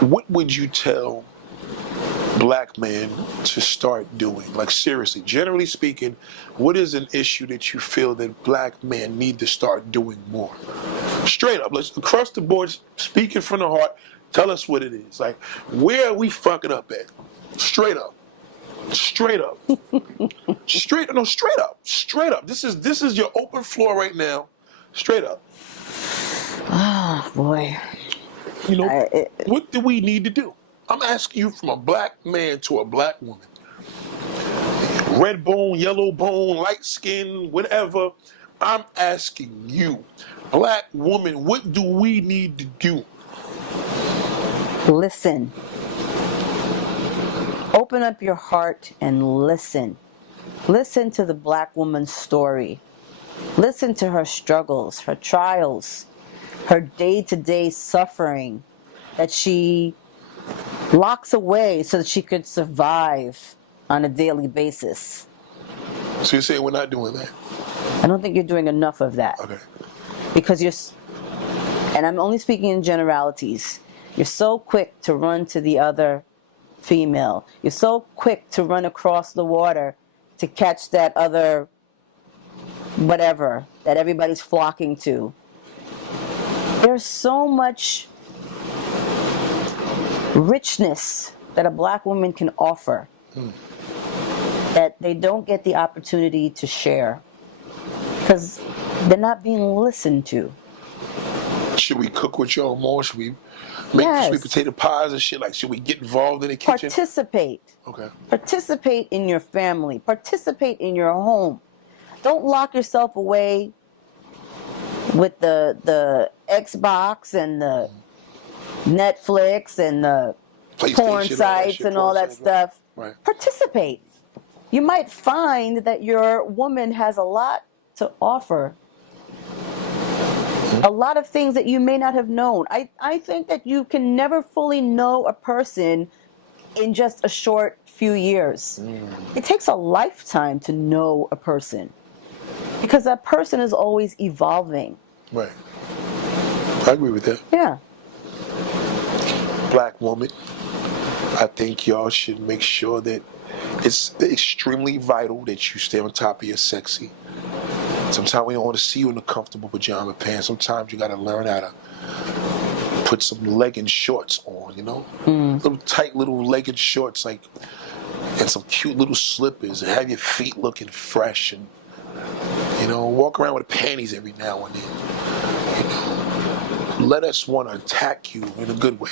What would you tell black men to start doing? Like seriously, generally speaking, what is an issue that you feel that black men need to start doing more? Straight up, let's across the board, speaking from the heart, tell us what it is. Like, where are we fucking up at? Straight up. Straight up. Straight up. This is your open floor right now. Straight up. Oh, boy. You know, what do we need to do? I'm asking you from a black man to a black woman. Red bone, yellow bone, light skin, whatever. I'm asking you, black woman, what do we need to do? Listen. Open up your heart and listen. Listen to the black woman's story. Listen to her struggles, her trials, her day-to-day suffering that she locks away so that she could survive on a daily basis. So you're saying we're not doing that? I don't think you're doing enough of that. Okay. Because and I'm only speaking in generalities, you're so quick to run to the other female. You're so quick to run across the water to catch that other whatever that everybody's flocking to. There's so much richness that a black woman can offer that they don't get the opportunity to share because they're not being listened to. Should we cook with y'all more? Should we make sweet potato pies and shit? Like, should we get involved in the kitchen? Participate. Okay. Participate in your family. Participate in your home. Don't lock yourself away with the Xbox and the Netflix and the porn sites and all that stuff. Right. Participate. You might find that your woman has a lot to offer. A lot of things that you may not have known. I think that you can never fully know a person in just a short few years. It takes a lifetime to know a person because that person is always evolving. Right. I agree with that. Yeah. Black woman, I think y'all should make sure that it's extremely vital that you stay on top of your sexy. Sometimes we don't want to see you in a comfortable pajama pants. Sometimes you got to learn how to put some legging shorts on, you know? Little tight little legging shorts, like, and some cute little slippers, and have your feet looking fresh, and, you know, walk around with panties every now and then. You know, let us want to attack you in a good way.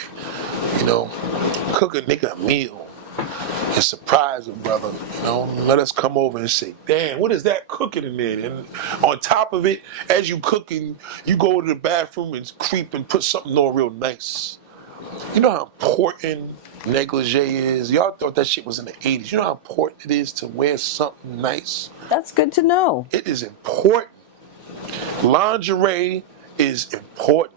You know, cook a nigga a meal and surprise a brother, you know. Let us come over and say, damn, what is that cooking in there? And on top of it, as you cooking, you go to the bathroom and creep and put something on real nice. You know how important negligee is? Y'all thought that shit was in the 80s. You know how important it is to wear something nice? That's good to know. It is important. Lingerie is important.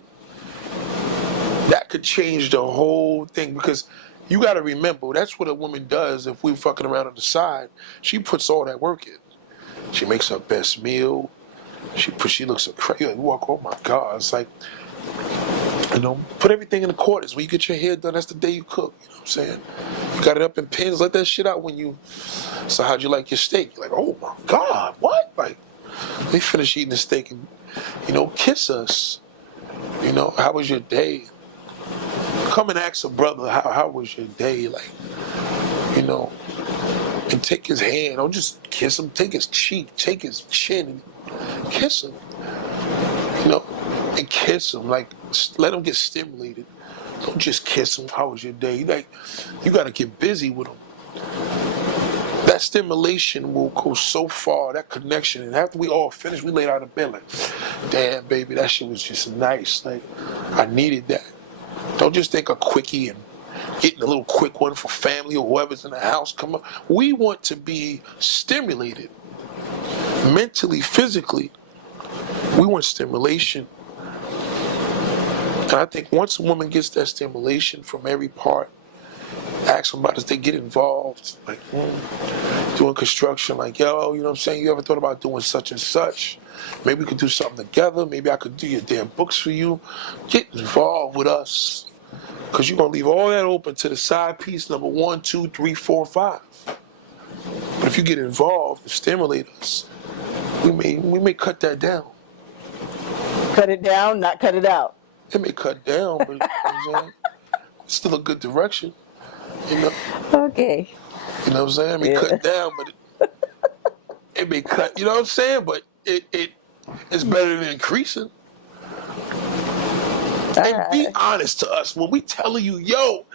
That could change the whole thing because you got to remember, that's what a woman does if we fucking around on the side. She puts all that work in. She makes her best meal. She looks so crazy. You walk, oh my God. It's like, you know, put everything in accordance. When you get your hair done, that's the day you cook. You know what I'm saying? You got it up in pins. Let that shit out when you... So how'd you like your steak? You're like, oh my God, what? Like, they finish eating the steak and, you know, kiss us. You know, how was your day? come and ask a brother, how was your day? Like, you know, and take his hand. Don't just kiss him. Take his cheek, take his chin, and kiss him. You know, and kiss him. Like, let him get stimulated. Don't just kiss him. How was your day? Like, you got to get busy with him. That stimulation will go so far, that connection. And after we all finish, we laid out of bed like, damn, baby, that shit was just nice. Like, I needed that. Don't just think a quickie and getting a little quick one for family or whoever's in the house. Come on. We want to be stimulated mentally, physically. We want stimulation. And I think once a woman gets that stimulation from every part, ask them about it, they get involved, like doing construction, like, yo, you know what I'm saying? You ever thought about doing such and such? Maybe we could do something together. Maybe I could do your damn books for you. Get involved with us. Because you're going to leave all that open to the side piece number 1, 2, 3, 4, 5. But if you get involved and stimulate us, we may cut that down. Cut it down, not cut it out. It may cut down, but you know what I'm saying? It's still a good direction. You know? Okay. You know what I'm saying? It may cut down, but it may cut, you know what I'm saying? But it's better than increasing. And be honest to us. When we telling you, yo,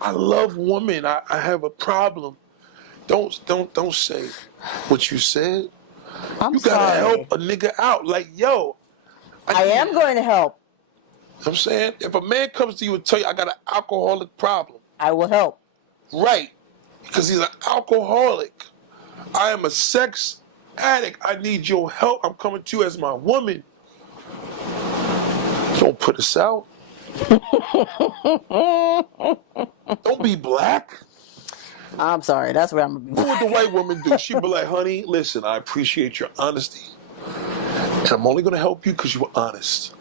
I love women, I have a problem. Don't say what you said. I'm you gotta sorry. help a nigga out. Like, yo. I am going to help. You know what I'm saying? If a man comes to you and tell you I got an alcoholic problem. I will help. Right. Because he's an alcoholic. I am a sex addict. I need your help. I'm coming to you as my woman. Don't put us out. Don't be black. I'm sorry. That's where I'm going to be. What would the white woman do? She'd be like, honey, listen, I appreciate your honesty. And I'm only going to help you because you were honest.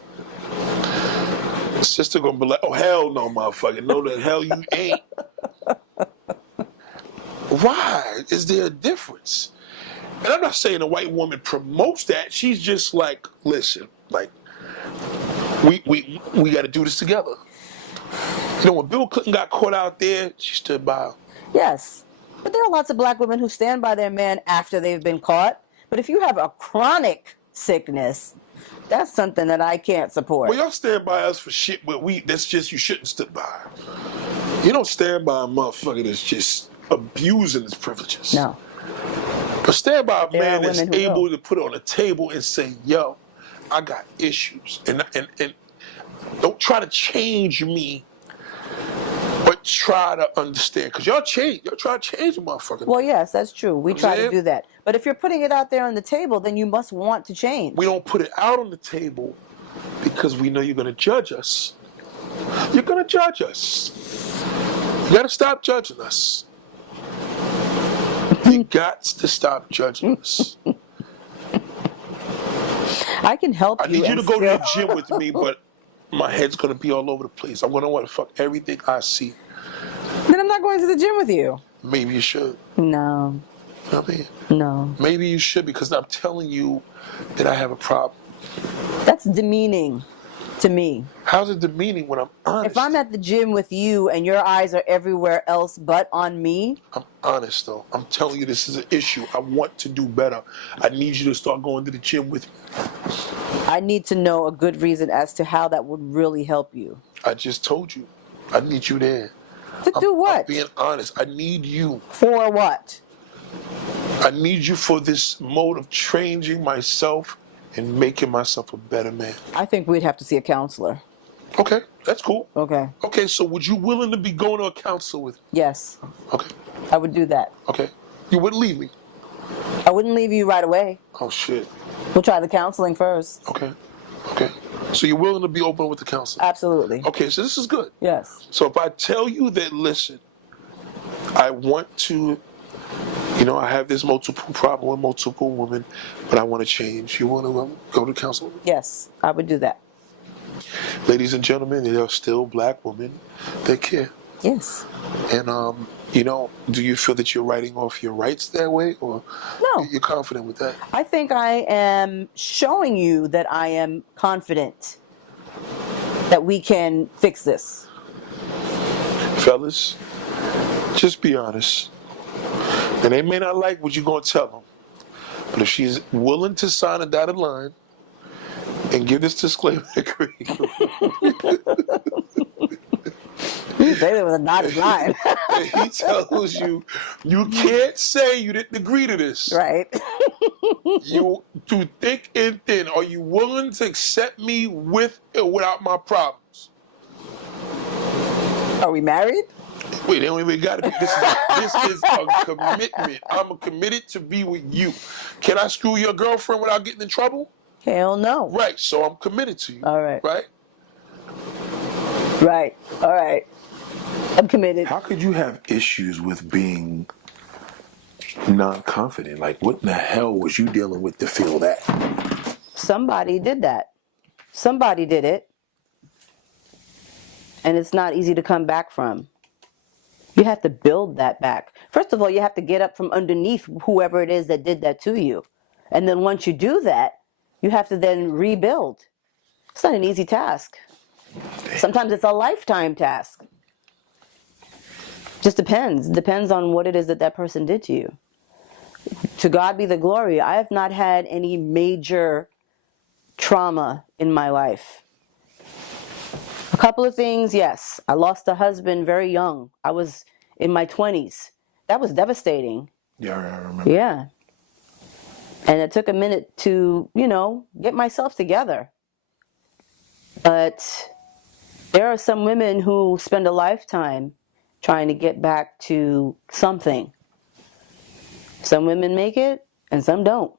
The sister going to be like, oh, hell no, motherfucker. No, the hell you ain't. Why? Is there a difference? And I'm not saying a white woman promotes that. She's just like, listen, like, we got to do this together. You know, when Bill Clinton got caught out there, she stood by him. Yes. But there are lots of black women who stand by their man after they've been caught. But if you have a chronic sickness, that's something that I can't support. Well, y'all stand by us for shit, but that's just, you shouldn't stand by. You don't stand by a motherfucker that's just abusing his privileges. No. But stand by a There man are that's women who able will. to put it on the table and say, yo, I got issues. And don't try to change me, but try to understand. Because y'all change. Y'all try to change a motherfucker. Well, yes, that's true. We try to do that. But if you're putting it out there on the table, then you must want to change. We don't put it out on the table because we know you're going to judge us. You're going to judge us. You got to stop judging us. You got to stop judging us. I can help you. I need you to go to the gym with me, but my head's going to be all over the place. I'm going to want to fuck everything I see. Then I'm not going to the gym with you. Maybe you should. No. You know what I mean? No. Maybe you should, because I'm telling you that I have a problem. That's demeaning to me. How's it demeaning when I'm honest? If I'm at the gym with you and your eyes are everywhere else but on me. I'm honest, though. I'm telling you this is an issue. I want to do better. I need you to start going to the gym with me. I need to know a good reason as to how that would really help you. I just told you. I need you there. To do what? I'm being honest. I need you. For what? I need you for this mode of changing myself and making myself a better man. I think we'd have to see a counselor. Okay, that's cool. Okay. Okay, so would you willing to be going to a counselor with me? Yes. Okay. I would do that. Okay. You wouldn't leave me? I wouldn't leave you right away. Oh, shit. We'll try the counseling first. Okay. Okay. So you're willing to be open with the counselor? Absolutely. Okay, so this is good. Yes. So if I tell you that, listen, I want to, you know, I have this multiple problem with multiple women, but I want to change. You want to go to counseling? Yes, I would do that. Ladies and gentlemen, there are still black women that care. Yes. And, you know, do you feel that you're writing off your rights that way? Or No. you're confident with that? I think I am showing you that I am confident that we can fix this. Fellas, just be honest. And they may not like what you're going to tell them. But if she's willing to sign a dotted line and give this disclaimer, agree. You say there was a dotted line. And he tells you, you can't say you didn't agree to this. Right. You, through thick and thin, are you willing to accept me with or without my problems? Are we married? Wait, they don't even got to be. This is a commitment. I'm committed to be with you. Can I screw your girlfriend without getting in trouble? Hell no. Right, so I'm committed to you. All right. Right? Right. All right. I'm committed. How could you have issues with being non-confident? Like, what in the hell was you dealing with to feel that? Somebody did that. Somebody did it. And it's not easy to come back from. You have to build that back. First of all, you have to get up from underneath whoever it is that did that to you. And then once you do that, you have to then rebuild. It's not an easy task. Sometimes it's a lifetime task. Just depends. Depends on what it is that that person did to you. To God be the glory. I have not had any major trauma in my life. A couple of things, yes. I lost a husband very young. I was in my 20s. That was devastating. Yeah, I remember. Yeah. And it took a minute to, get myself together. But there are some women who spend a lifetime trying to get back to something. Some women make it and some don't.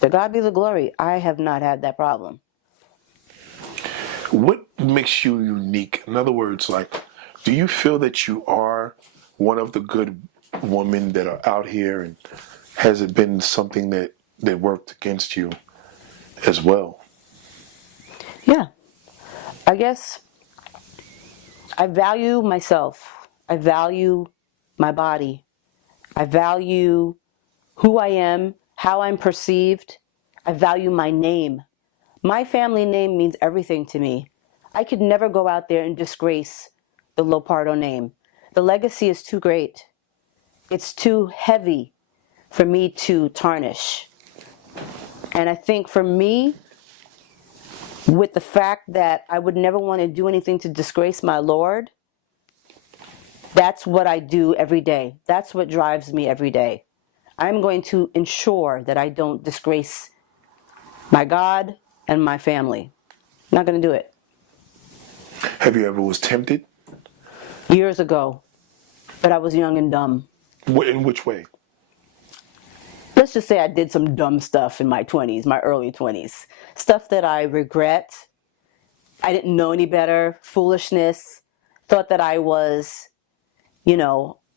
To God be the glory. I have not had that problem. What makes you unique? In other words, do you feel that you are one of the good women that are out here, and has it been something that worked against you as well? Yeah. I guess I value myself. I value my body. I value who I am, how I'm perceived. I value my name. My family name means everything to me. I could never go out there and disgrace the Lopardo name. The legacy is too great. It's too heavy for me to tarnish. And I think for me, with the fact that I would never want to do anything to disgrace my Lord, that's what I do every day. That's what drives me every day. I'm going to ensure that I don't disgrace my God and my family. I'm not going to do it. Have you ever was tempted? Years ago, but I was young and dumb. In which way? Let's just say I did some dumb stuff in my 20s, my early 20s. Stuff that I regret. I didn't know any better. Foolishness. Thought that I was,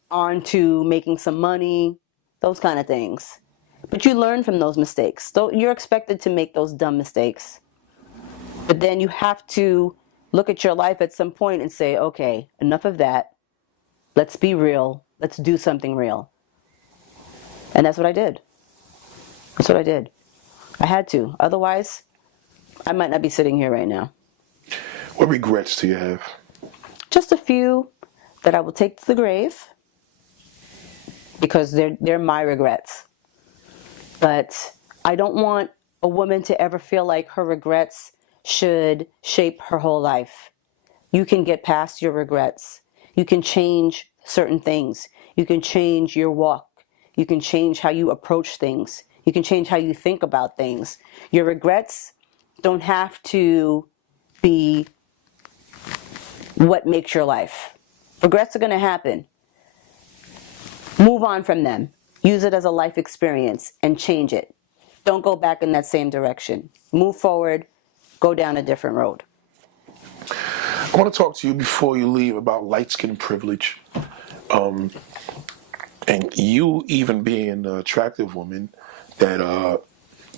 on to making some money. Those kind of things. But you learn from those mistakes. So you're expected to make those dumb mistakes. But then you have to look at your life at some point and say, okay, enough of that. Let's be real. Let's do something real. And that's what I did. That's what I did. I had to. Otherwise, I might not be sitting here right now. What regrets do you have? Just a few that I will take to the grave, because they're my regrets. But I don't want a woman to ever feel like her regrets should shape her whole life. You can get past your regrets. You can change certain things. You can change your walk. You can change how you approach things. You can change how you think about things. Your regrets don't have to be what makes your life. Regrets are going to happen. Move on from them. Use it as a life experience and change it. Don't go back in that same direction. Move forward. Go down a different road. I want to talk to you before you leave about light skin privilege. And you even being an attractive woman that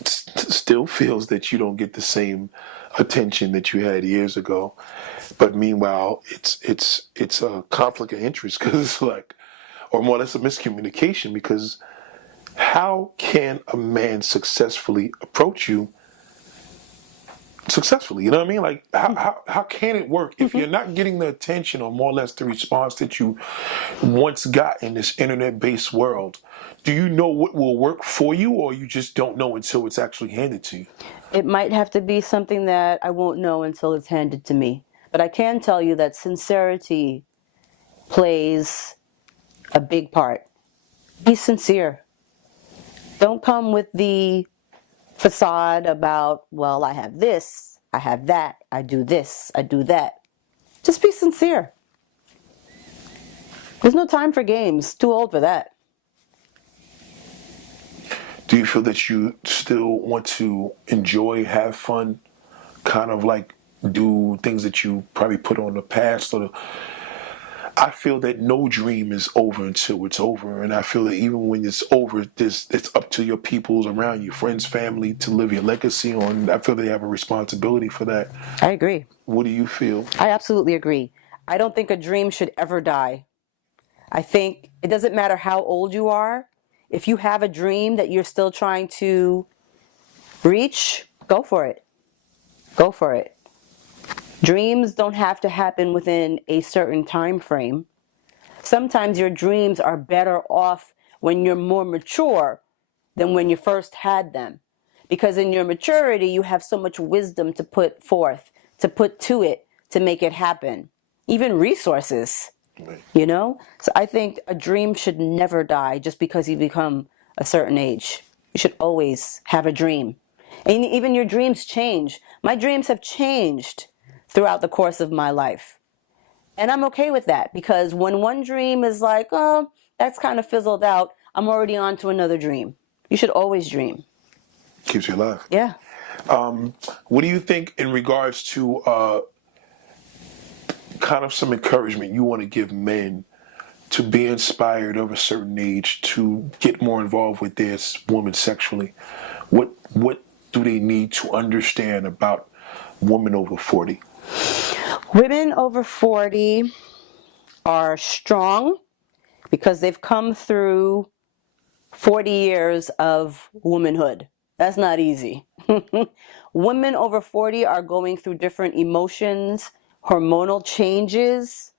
still feels that you don't get the same attention that you had years ago. But meanwhile, it's a conflict of interest, because it's or more or less a miscommunication, because how can a man successfully approach you successfully. You know what I mean? Like, how can it work if you're not getting the attention or more or less the response that you once got in this internet-based world? Do you know what will work for you, or you just don't know until it's actually handed to you? It might have to be something that I won't know until it's handed to me. But I can tell you that sincerity plays a big part. Be sincere. Don't come with the facade about, well, I have this, I have that, I do this, I do that. Just be sincere. There's no time for games. Too old for that. Do you feel that you still want to enjoy, have fun, kind of like do things that you probably put on the past? I feel that no dream is over until it's over, and I feel that even when it's over, it's up to your peoples around you, friends, family, to live your legacy on. I feel they have a responsibility for that. I agree. What do you feel? I absolutely agree. I don't think a dream should ever die. I think it doesn't matter how old you are. If you have a dream that you're still trying to reach, go for it. Go for it. Dreams don't have to happen within a certain time frame. Sometimes your dreams are better off when you're more mature than when you first had them. Because in your maturity, you have so much wisdom to put forth, to put to it, to make it happen. Even resources, you know? So I think a dream should never die just because you become a certain age. You should always have a dream. And even your dreams change. My dreams have changed throughout the course of my life. And I'm okay with that, because when one dream is like, oh, that's kind of fizzled out, I'm already on to another dream. You should always dream. Keeps you alive. Yeah. What do you think in regards to kind of some encouragement you want to give men to be inspired of a certain age to get more involved with their woman sexually? What do they need to understand about women over 40? Women over 40 are strong because they've come through 40 years of womanhood. That's not easy. Women over 40 are going through different emotions, hormonal changes.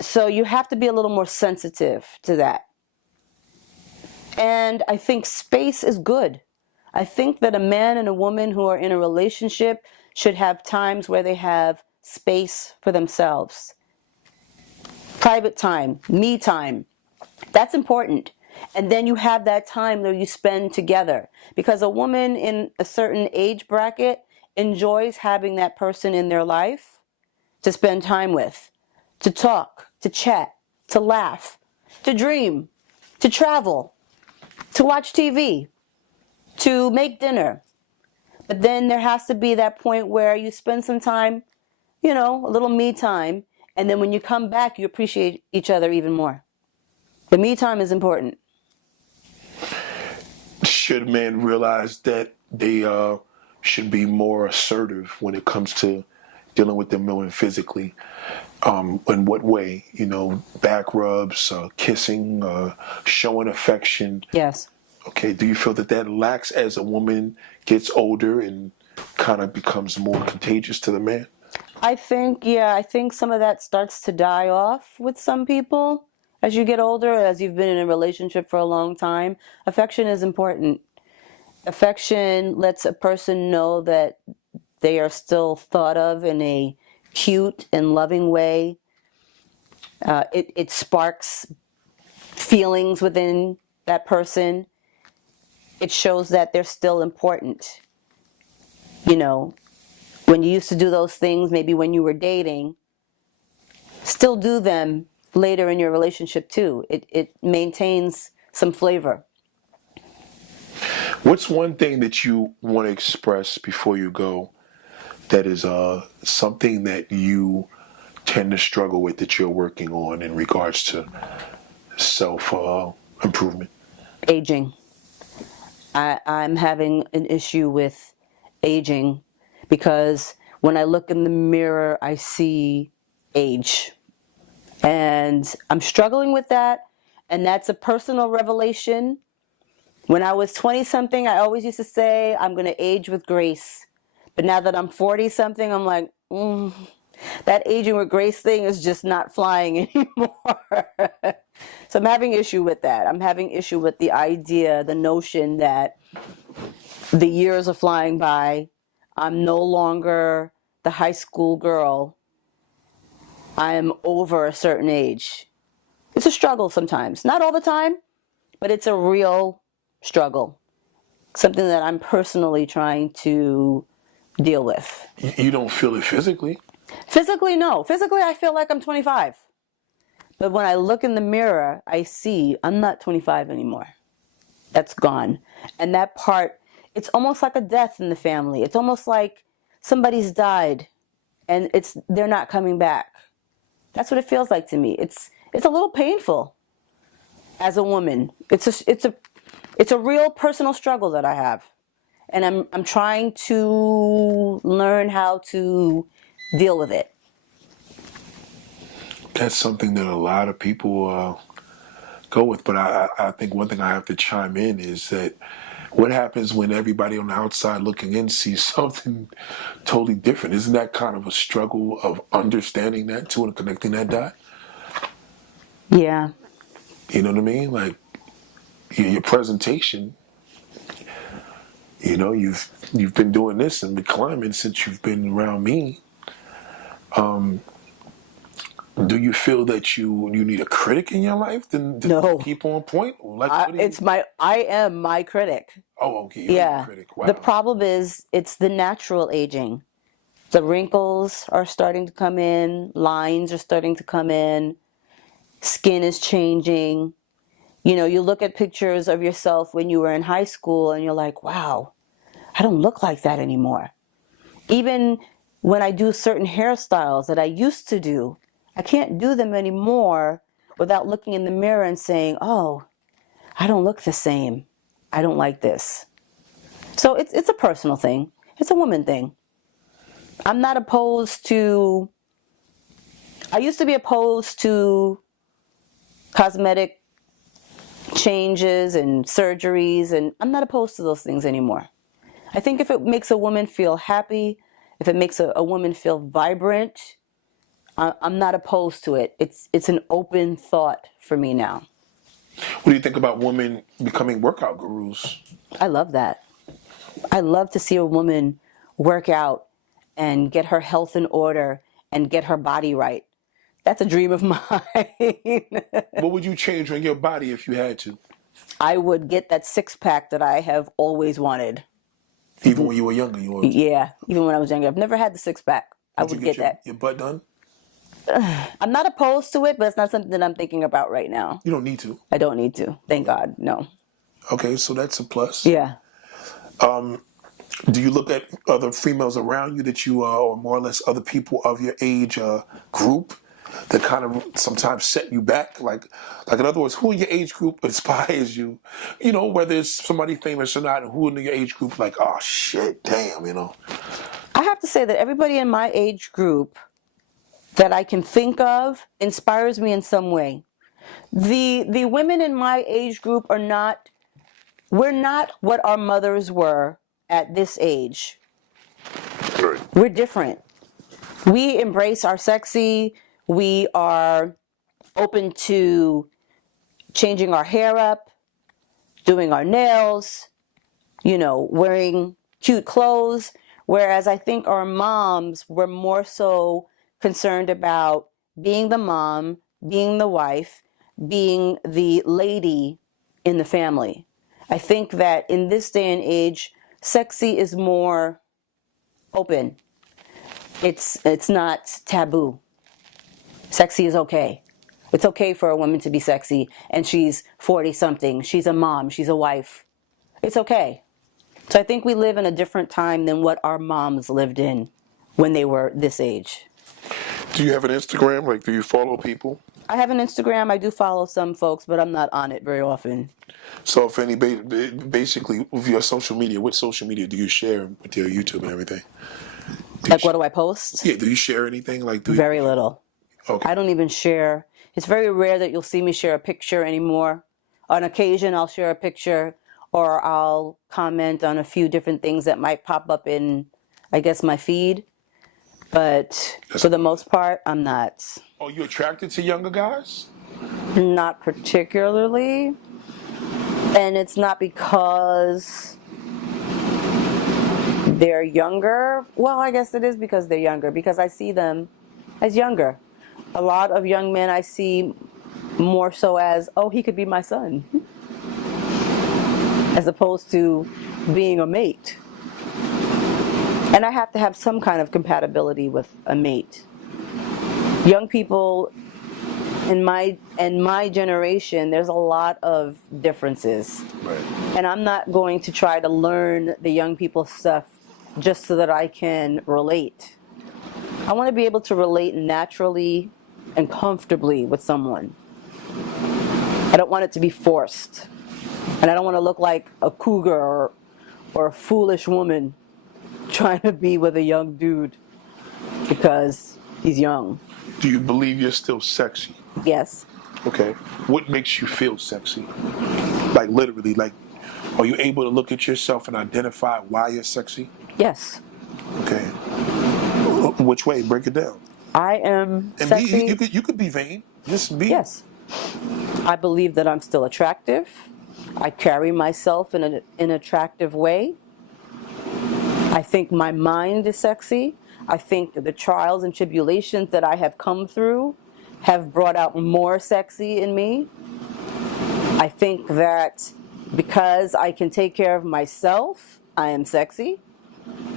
So you have to be a little more sensitive to that. And I think space is good. I think that a man and a woman who are in a relationship should have times where they have space for themselves. Private time, me time. That's important. And then you have that time where you spend together. Because a woman in a certain age bracket enjoys having that person in their life to spend time with, to talk, to chat, to laugh, to dream, to travel, to watch TV, to make dinner. But then there has to be that point where you spend some time, a little me time, and then when you come back, you appreciate each other even more. The me time is important. Should men realize that they should be more assertive when it comes to dealing with them women physically? In what way? Back rubs, kissing, showing affection. Yes. Okay, do you feel that lacks as a woman gets older and kind of becomes more contagious to the man? I think some of that starts to die off with some people as you get older, as you've been in a relationship for a long time. Affection is important. Affection lets a person know that they are still thought of in a cute and loving way. It sparks feelings within that person. It shows that they're still important. When you used to do those things, maybe when you were dating, still do them later in your relationship too. It maintains some flavor. What's one thing that you want to express before you go that is something that you tend to struggle with, that you're working on in regards to self-improvement? Aging. I'm having an issue with aging because when I look in the mirror, I see age. And I'm struggling with that. And that's a personal revelation. When I was 20-something, I always used to say, I'm going to age with grace. But now that I'm 40 something, I'm like, that aging with grace thing is just not flying anymore. So I'm having issue with that. I'm having issue with the idea, the notion that the years are flying by. I'm no longer the high school girl. I am over a certain age. It's a struggle sometimes. Not all the time, but it's a real struggle. Something that I'm personally trying to deal with. You don't feel it physically? Physically, no. Physically, I feel like I'm 25. But when I look in the mirror, I see I'm not 25 anymore. That's gone. And that part, it's almost like a death in the family. It's almost like somebody's died and they're not coming back. That's what it feels like to me. It's a little painful as a woman. It's a real personal struggle that I have. And I'm trying to learn how to deal with it. That's something that a lot of people go with. But I think one thing I have to chime in is that what happens when everybody on the outside looking in sees something totally different? Isn't that kind of a struggle of understanding that too and connecting that dot? Yeah. You know what I mean? Like your presentation. You know, you've been doing this and been climbing since you've been around me. Do you feel that you need a critic in your life to No. keep on point? Like, I am my critic. Oh, okay. Yeah. A critic. Wow. The problem is it's the natural aging. The wrinkles are starting to come in, lines are starting to come in, skin is changing. You know, you look at pictures of yourself when you were in high school and you're like, wow, I don't look like that anymore. Even when I do certain hairstyles that I used to do, I can't do them anymore without looking in the mirror and saying, oh, I don't look the same. I don't like this. So it's a personal thing. It's a woman thing. I'm not opposed to, I used to be opposed to cosmetic changes and surgeries, and I'm not opposed to those things anymore. I think if it makes a woman feel happy, if it makes a woman feel vibrant, I'm not opposed to it. It's an open thought for me now. What do you think about women becoming workout gurus? I love that. I love to see a woman work out and get her health in order and get her body right. That's a dream of mine. What would you change on your body if you had to? I would get that six-pack that I have always wanted. Even when you were younger? Yeah, even when I was younger. I've never had the six-pack. I would get that. Your butt done? I'm not opposed to it, but it's not something that I'm thinking about right now. You don't need to. I don't need to. Thank God. No. Okay, so that's a plus. Yeah. Do you look at other females around you that you or more or less other people of your age group that kind of sometimes set you back? Like in other words, who in your age group inspires you? You know, whether it's somebody famous or not, and who in your age group like, oh shit, damn, you know? I have to say that everybody in my age group that I can think of inspires me in some way. The women in my age group we're not what our mothers were at this age. Right. We're different. We embrace our sexy. We are open to changing our hair up, doing our nails, wearing cute clothes. Whereas I think our moms were more so concerned about being the mom, being the wife, being the lady in the family. I think that in this day and age, sexy is more open. It's not taboo. Sexy is okay. It's okay for a woman to be sexy, and she's 40-something. She's a mom. She's a wife. It's okay. So I think we live in a different time than what our moms lived in when they were this age. Do you have an Instagram? Like, do you follow people? I have an Instagram. I do follow some folks, but I'm not on it very often. So if basically with your social media, what social media do you share with your YouTube and everything? What do I post? Yeah, do you share anything? Very little. Okay. I don't even share. It's very rare that you'll see me share a picture anymore. On occasion, I'll share a picture, or I'll comment on a few different things that might pop up in I guess, my feed. But for the most part, I'm not. Are you attracted to younger guys? Not particularly. And it's not because they're younger. Well, I guess it is because they're younger, because I see them as younger. A lot of young men I see more so as, oh, he could be my son, as opposed to being a mate. And I have to have some kind of compatibility with a mate. Young people in my generation, there's a lot of differences. Right. And I'm not going to try to learn the young people stuff just so that I can relate. I want to be able to relate naturally and comfortably with someone. I don't want it to be forced. And I don't want to look like a cougar or a foolish woman trying to be with a young dude because he's young. Do you believe you're still sexy? Yes. Okay. What makes you feel sexy? Like literally, like, are you able to look at yourself and identify why you're sexy? Yes. Okay. Which way? Break it down. I am And sexy. you could be vain. Just be. Yes. I believe that I'm still attractive. I carry myself in an attractive way. I think my mind is sexy. I think the trials and tribulations that I have come through have brought out more sexy in me. I think that because I can take care of myself, I am sexy.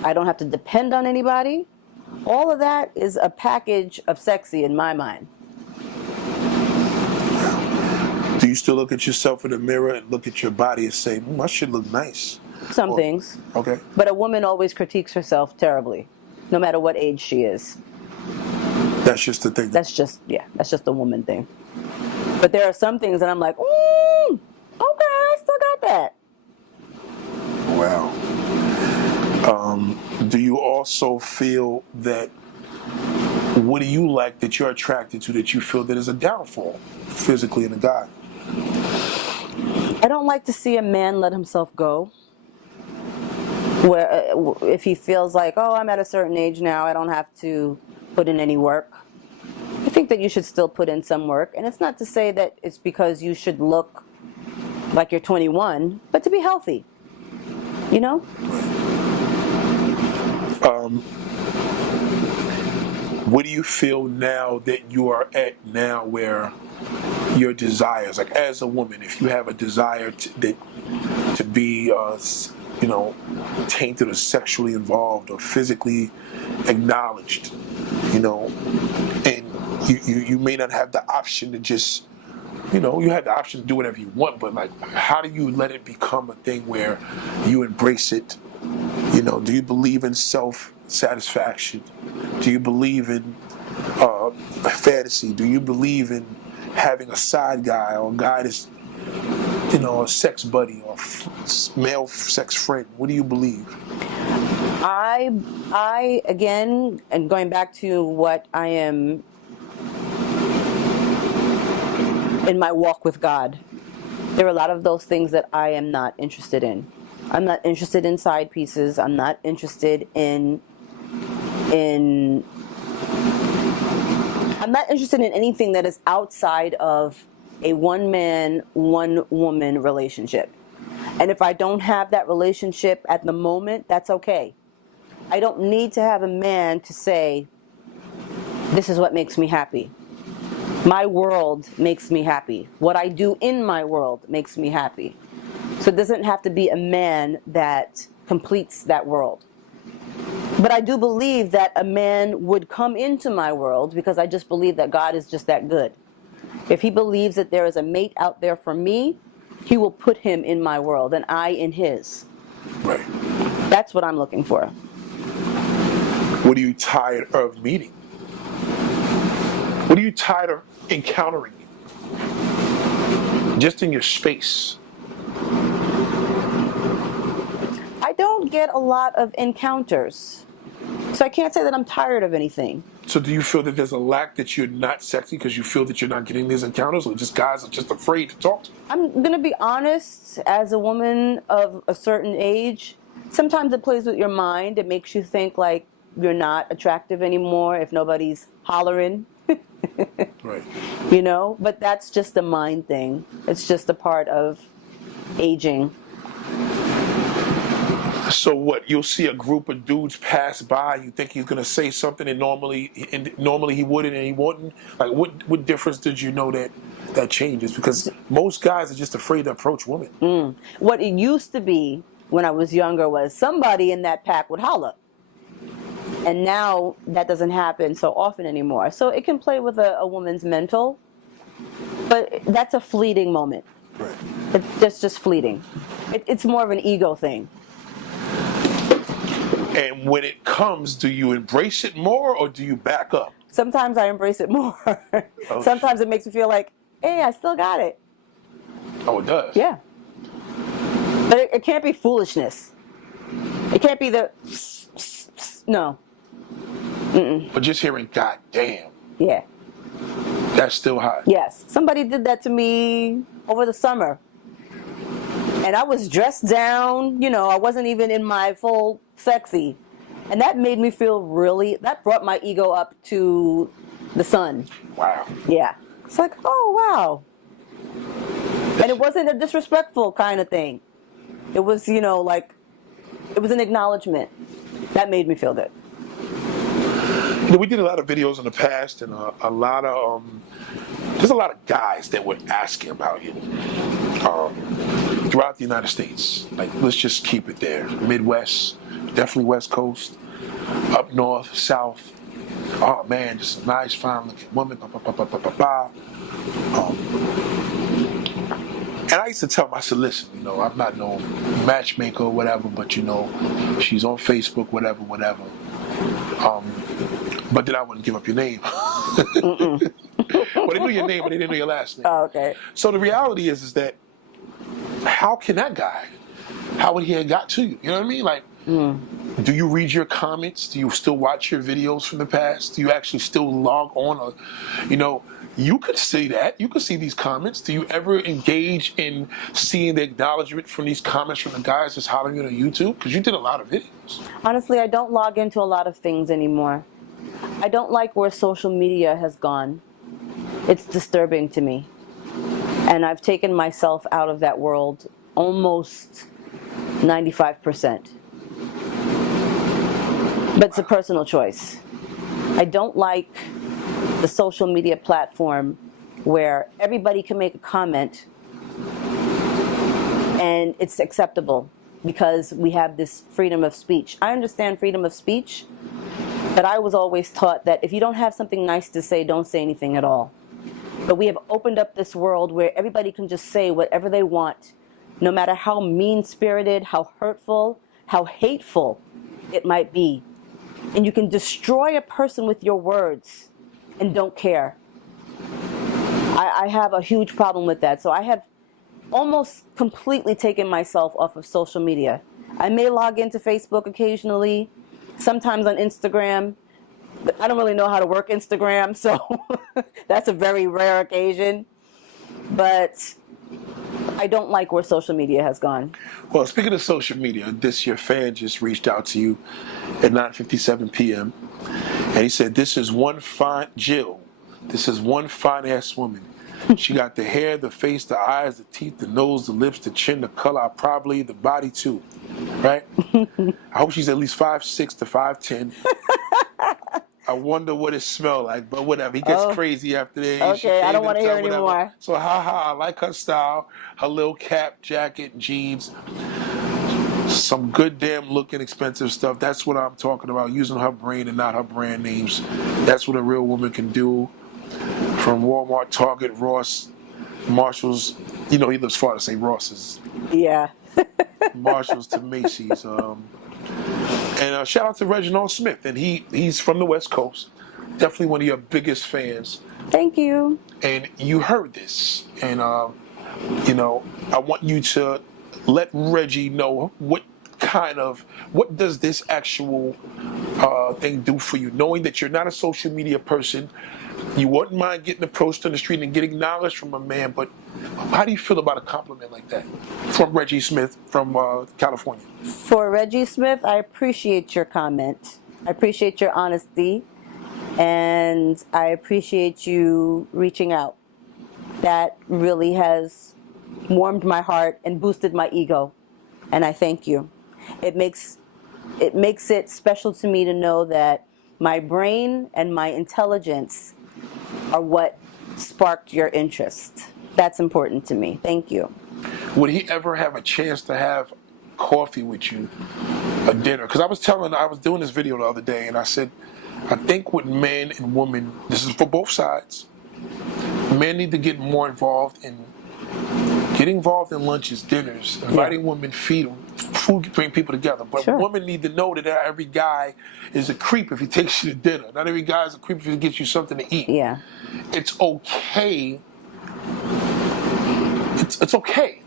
I don't have to depend on anybody. All of that is a package of sexy in my mind. Do you still look at yourself in the mirror and look at your body and say, I should look nice? Some things. Okay. But a woman always critiques herself terribly, no matter what age she is. That's just the thing. That's just a woman thing. But there are some things that I'm like, okay, I still got that. Wow. Do you also feel that, what do you like that you're attracted to that you feel that is a downfall physically in a guy? I don't like to see a man let himself go. Where if he feels like, oh, I'm at a certain age now, I don't have to put in any work. I think that you should still put in some work. And it's not to say that it's because you should look like you're 21, but to be healthy. You know? What do you feel now that you are at now where your desires, like as a woman, if you have a desire to be, tainted or sexually involved or physically acknowledged, and you may not have the option to just, you have the option to do whatever you want, but like, how do you let it become a thing where you embrace it? Do you believe in self-satisfaction? Do you believe in fantasy? Do you believe in having a side guy or a guy that's, a sex buddy or male sex friend? What do you believe? I again, and going back to what I am in my walk with God, there are a lot of those things that I am not interested in. I'm not interested in side pieces. I'm not interested in I'm not interested in anything that is outside of a one-man, one-woman relationship. And if I don't have that relationship at the moment, that's okay. I don't need to have a man to say, this is what makes me happy. My world makes me happy. What I do in my world makes me happy. So it doesn't have to be a man that completes that world. But I do believe that a man would come into my world because I just believe that God is just that good. If he believes that there is a mate out there for me, he will put him in my world and I in his. Right. That's what I'm looking for. What are you tired of meeting? What are you tired of encountering? Just in your space. I don't get a lot of encounters. So I can't say that I'm tired of anything. So do you feel that there's a lack that you're not sexy because you feel that you're not getting these encounters, or just guys are just afraid to talk to you? I'm going to be honest, as a woman of a certain age, Sometimes it plays with your mind. It makes you think like you're not attractive anymore if nobody's hollering. Right. You know, but that's just a mind thing. It's just a part of aging. So what? You'll see a group of dudes pass by. You think he's gonna say something, and normally he wouldn't, and he wouldn't. Like, what difference did you know that changes? Because most guys are just afraid to approach women. What it used to be when I was younger was somebody in that pack would holler. And now that doesn't happen so often anymore. So it can play with a woman's mental, but that's a fleeting moment. Right. It's just fleeting. It's more of an ego thing. And when it comes, do you embrace it more or do you back up? Sometimes I embrace it more. Oh, Sometimes it makes me feel like, hey, I still got it. Oh, it does? Yeah. But it can't be foolishness. It can't be the, no. But just hearing, God damn, Yeah. that's still hot. Yes. Somebody did that to me over the summer. And I was dressed down, you know, I wasn't even in my full sexy. And that made me feel that brought my ego up to the sun. Wow. Yeah. It's like, oh, wow. And it wasn't a disrespectful kind of thing. It was, you know, like, it was an acknowledgement. That made me feel good. You know, we did a lot of videos in the past, and there's a lot of guys that were asking about you throughout the United States. Like, let's just keep it there. Midwest, definitely West Coast, up north, south. Oh man, just a nice, fine looking woman. And I used to tell them, I said, listen, you know, I'm not no matchmaker or whatever, but you know, she's on Facebook, whatever. But then I wouldn't give up your name. Well, they knew your name, but they didn't know your last name. Oh, okay. So the reality is that how can that guy, how would he have got to you? You know what I mean? Like, do you read your comments? Do you still watch your videos from the past? Do you actually still log on? Or, you know, you could see that. You could see these comments. Do you ever engage in seeing the acknowledgement from these comments from the guys that's hollering on YouTube? Because you did a lot of videos. Honestly, I don't log into a lot of things anymore. I don't like where social media has gone. It's disturbing to me. And I've taken myself out of that world almost 95%. But it's a personal choice. I don't like the social media platform where everybody can make a comment and it's acceptable because we have this freedom of speech. I understand freedom of speech, but I was always taught that if you don't have something nice to say, don't say anything at all. But we have opened up this world where everybody can just say whatever they want, no matter how mean-spirited, how hurtful, how hateful it might be. And you can destroy a person with your words and don't care. I have a huge problem with that. So I have almost completely taken myself off of social media. I may log into Facebook occasionally, sometimes on Instagram. But I don't really know how to work Instagram, so that's a very rare occasion. But I don't like where social media has gone. Well, speaking of social media, your fan just reached out to you at 9:57 p.m. and he said, this is one fine ass woman. She got the hair, the face, the eyes, the teeth, the nose, the lips, the chin, the color, probably the body too, right? I hope she's at least 5'6" to 5'10". I wonder what it smells like, but whatever. He gets crazy after that. Okay, I don't want to hear anymore. So, I like her style, her little cap, jacket, jeans, some good damn looking expensive stuff. That's what I'm talking about, using her brain and not her brand names. That's what a real woman can do. From Walmart, Target, Ross, Marshalls. You know, he lives far to say Ross's. Yeah. Marshalls to Macy's. And shout out to Reginald Smith, and he's from the West Coast. Definitely one of your biggest fans. Thank you. And you heard this, and you know, I want you to let Reggie know what what does this actual thing do for you? Knowing that you're not a social media person, you wouldn't mind getting approached on the street and getting acknowledged from a man, but how do you feel about a compliment like that from Reggie Smith from California? For Reggie Smith, I appreciate your comment. I appreciate your honesty, and I appreciate you reaching out. That really has warmed my heart and boosted my ego, and I thank you. It makes it special to me to know that my brain and my intelligence are what sparked your interest. That's important to me. Thank you. Would he ever have a chance to have coffee with you, a dinner? Because I was doing this video the other day, and I said, I think with men and women, this is for both sides, men need to get more involved in lunches, dinners, inviting women, feed them. Food bring people together, but women need to know that not every guy is a creep if he takes you to dinner. Not every guy is a creep if he gets you something to eat. Yeah, it's okay. It's okay.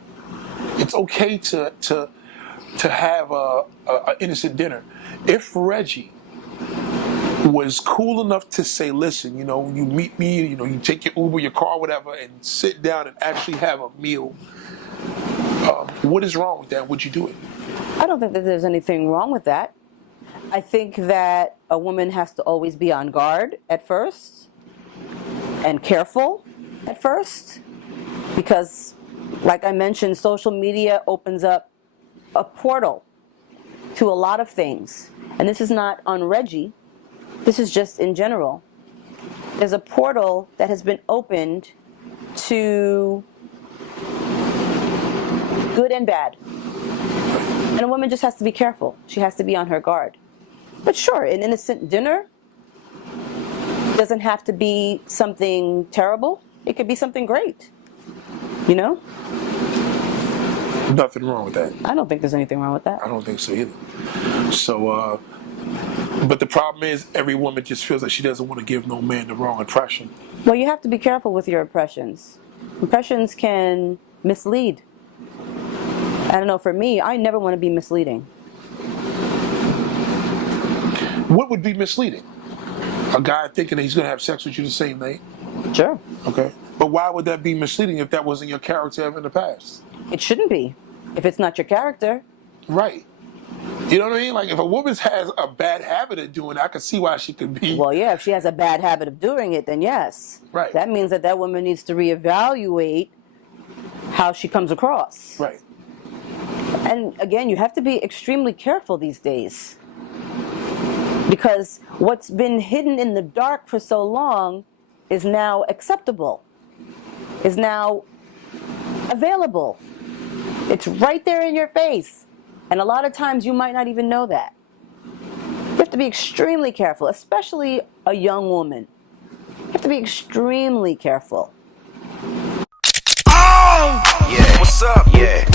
It's okay to have a innocent dinner. If Reggie was cool enough to say, listen, you meet me, you take your Uber, your car, whatever, and sit down and actually have a meal, what is wrong with that? Would you do it? I don't think that there's anything wrong with that. I think that a woman has to always be on guard at first and careful at first, because, like I mentioned, social media opens up a portal to a lot of things. And this is not on Reggie. This is just in general. There's a portal that has been opened to good and bad. And a woman just has to be careful. She has to be on her guard. But sure, an innocent dinner doesn't have to be something terrible. It could be something great. Nothing wrong with that. I don't think there's anything wrong with that. I don't think so either. So, but the problem is every woman just feels like she doesn't want to give no man the wrong impression. Well, you have to be careful with your impressions. Impressions can mislead. I don't know, for me, I never want to be misleading. What would be misleading? A guy thinking that he's going to have sex with you the same night? Sure. Okay. But why would that be misleading if that wasn't your character ever in the past? It shouldn't be. If it's not your character. Right. You know what I mean? Like, if a woman has a bad habit of doing it, I can see why she could be... Well, yeah, if she has a bad habit of doing it, then yes. Right. That means that woman needs to reevaluate how she comes across. Right. And again, you have to be extremely careful these days. Because what's been hidden in the dark for so long is now acceptable, is now available. It's right there in your face. And a lot of times you might not even know that. You have to be extremely careful, especially a young woman. You have to be extremely careful. Oh! Yeah, what's up? Yeah.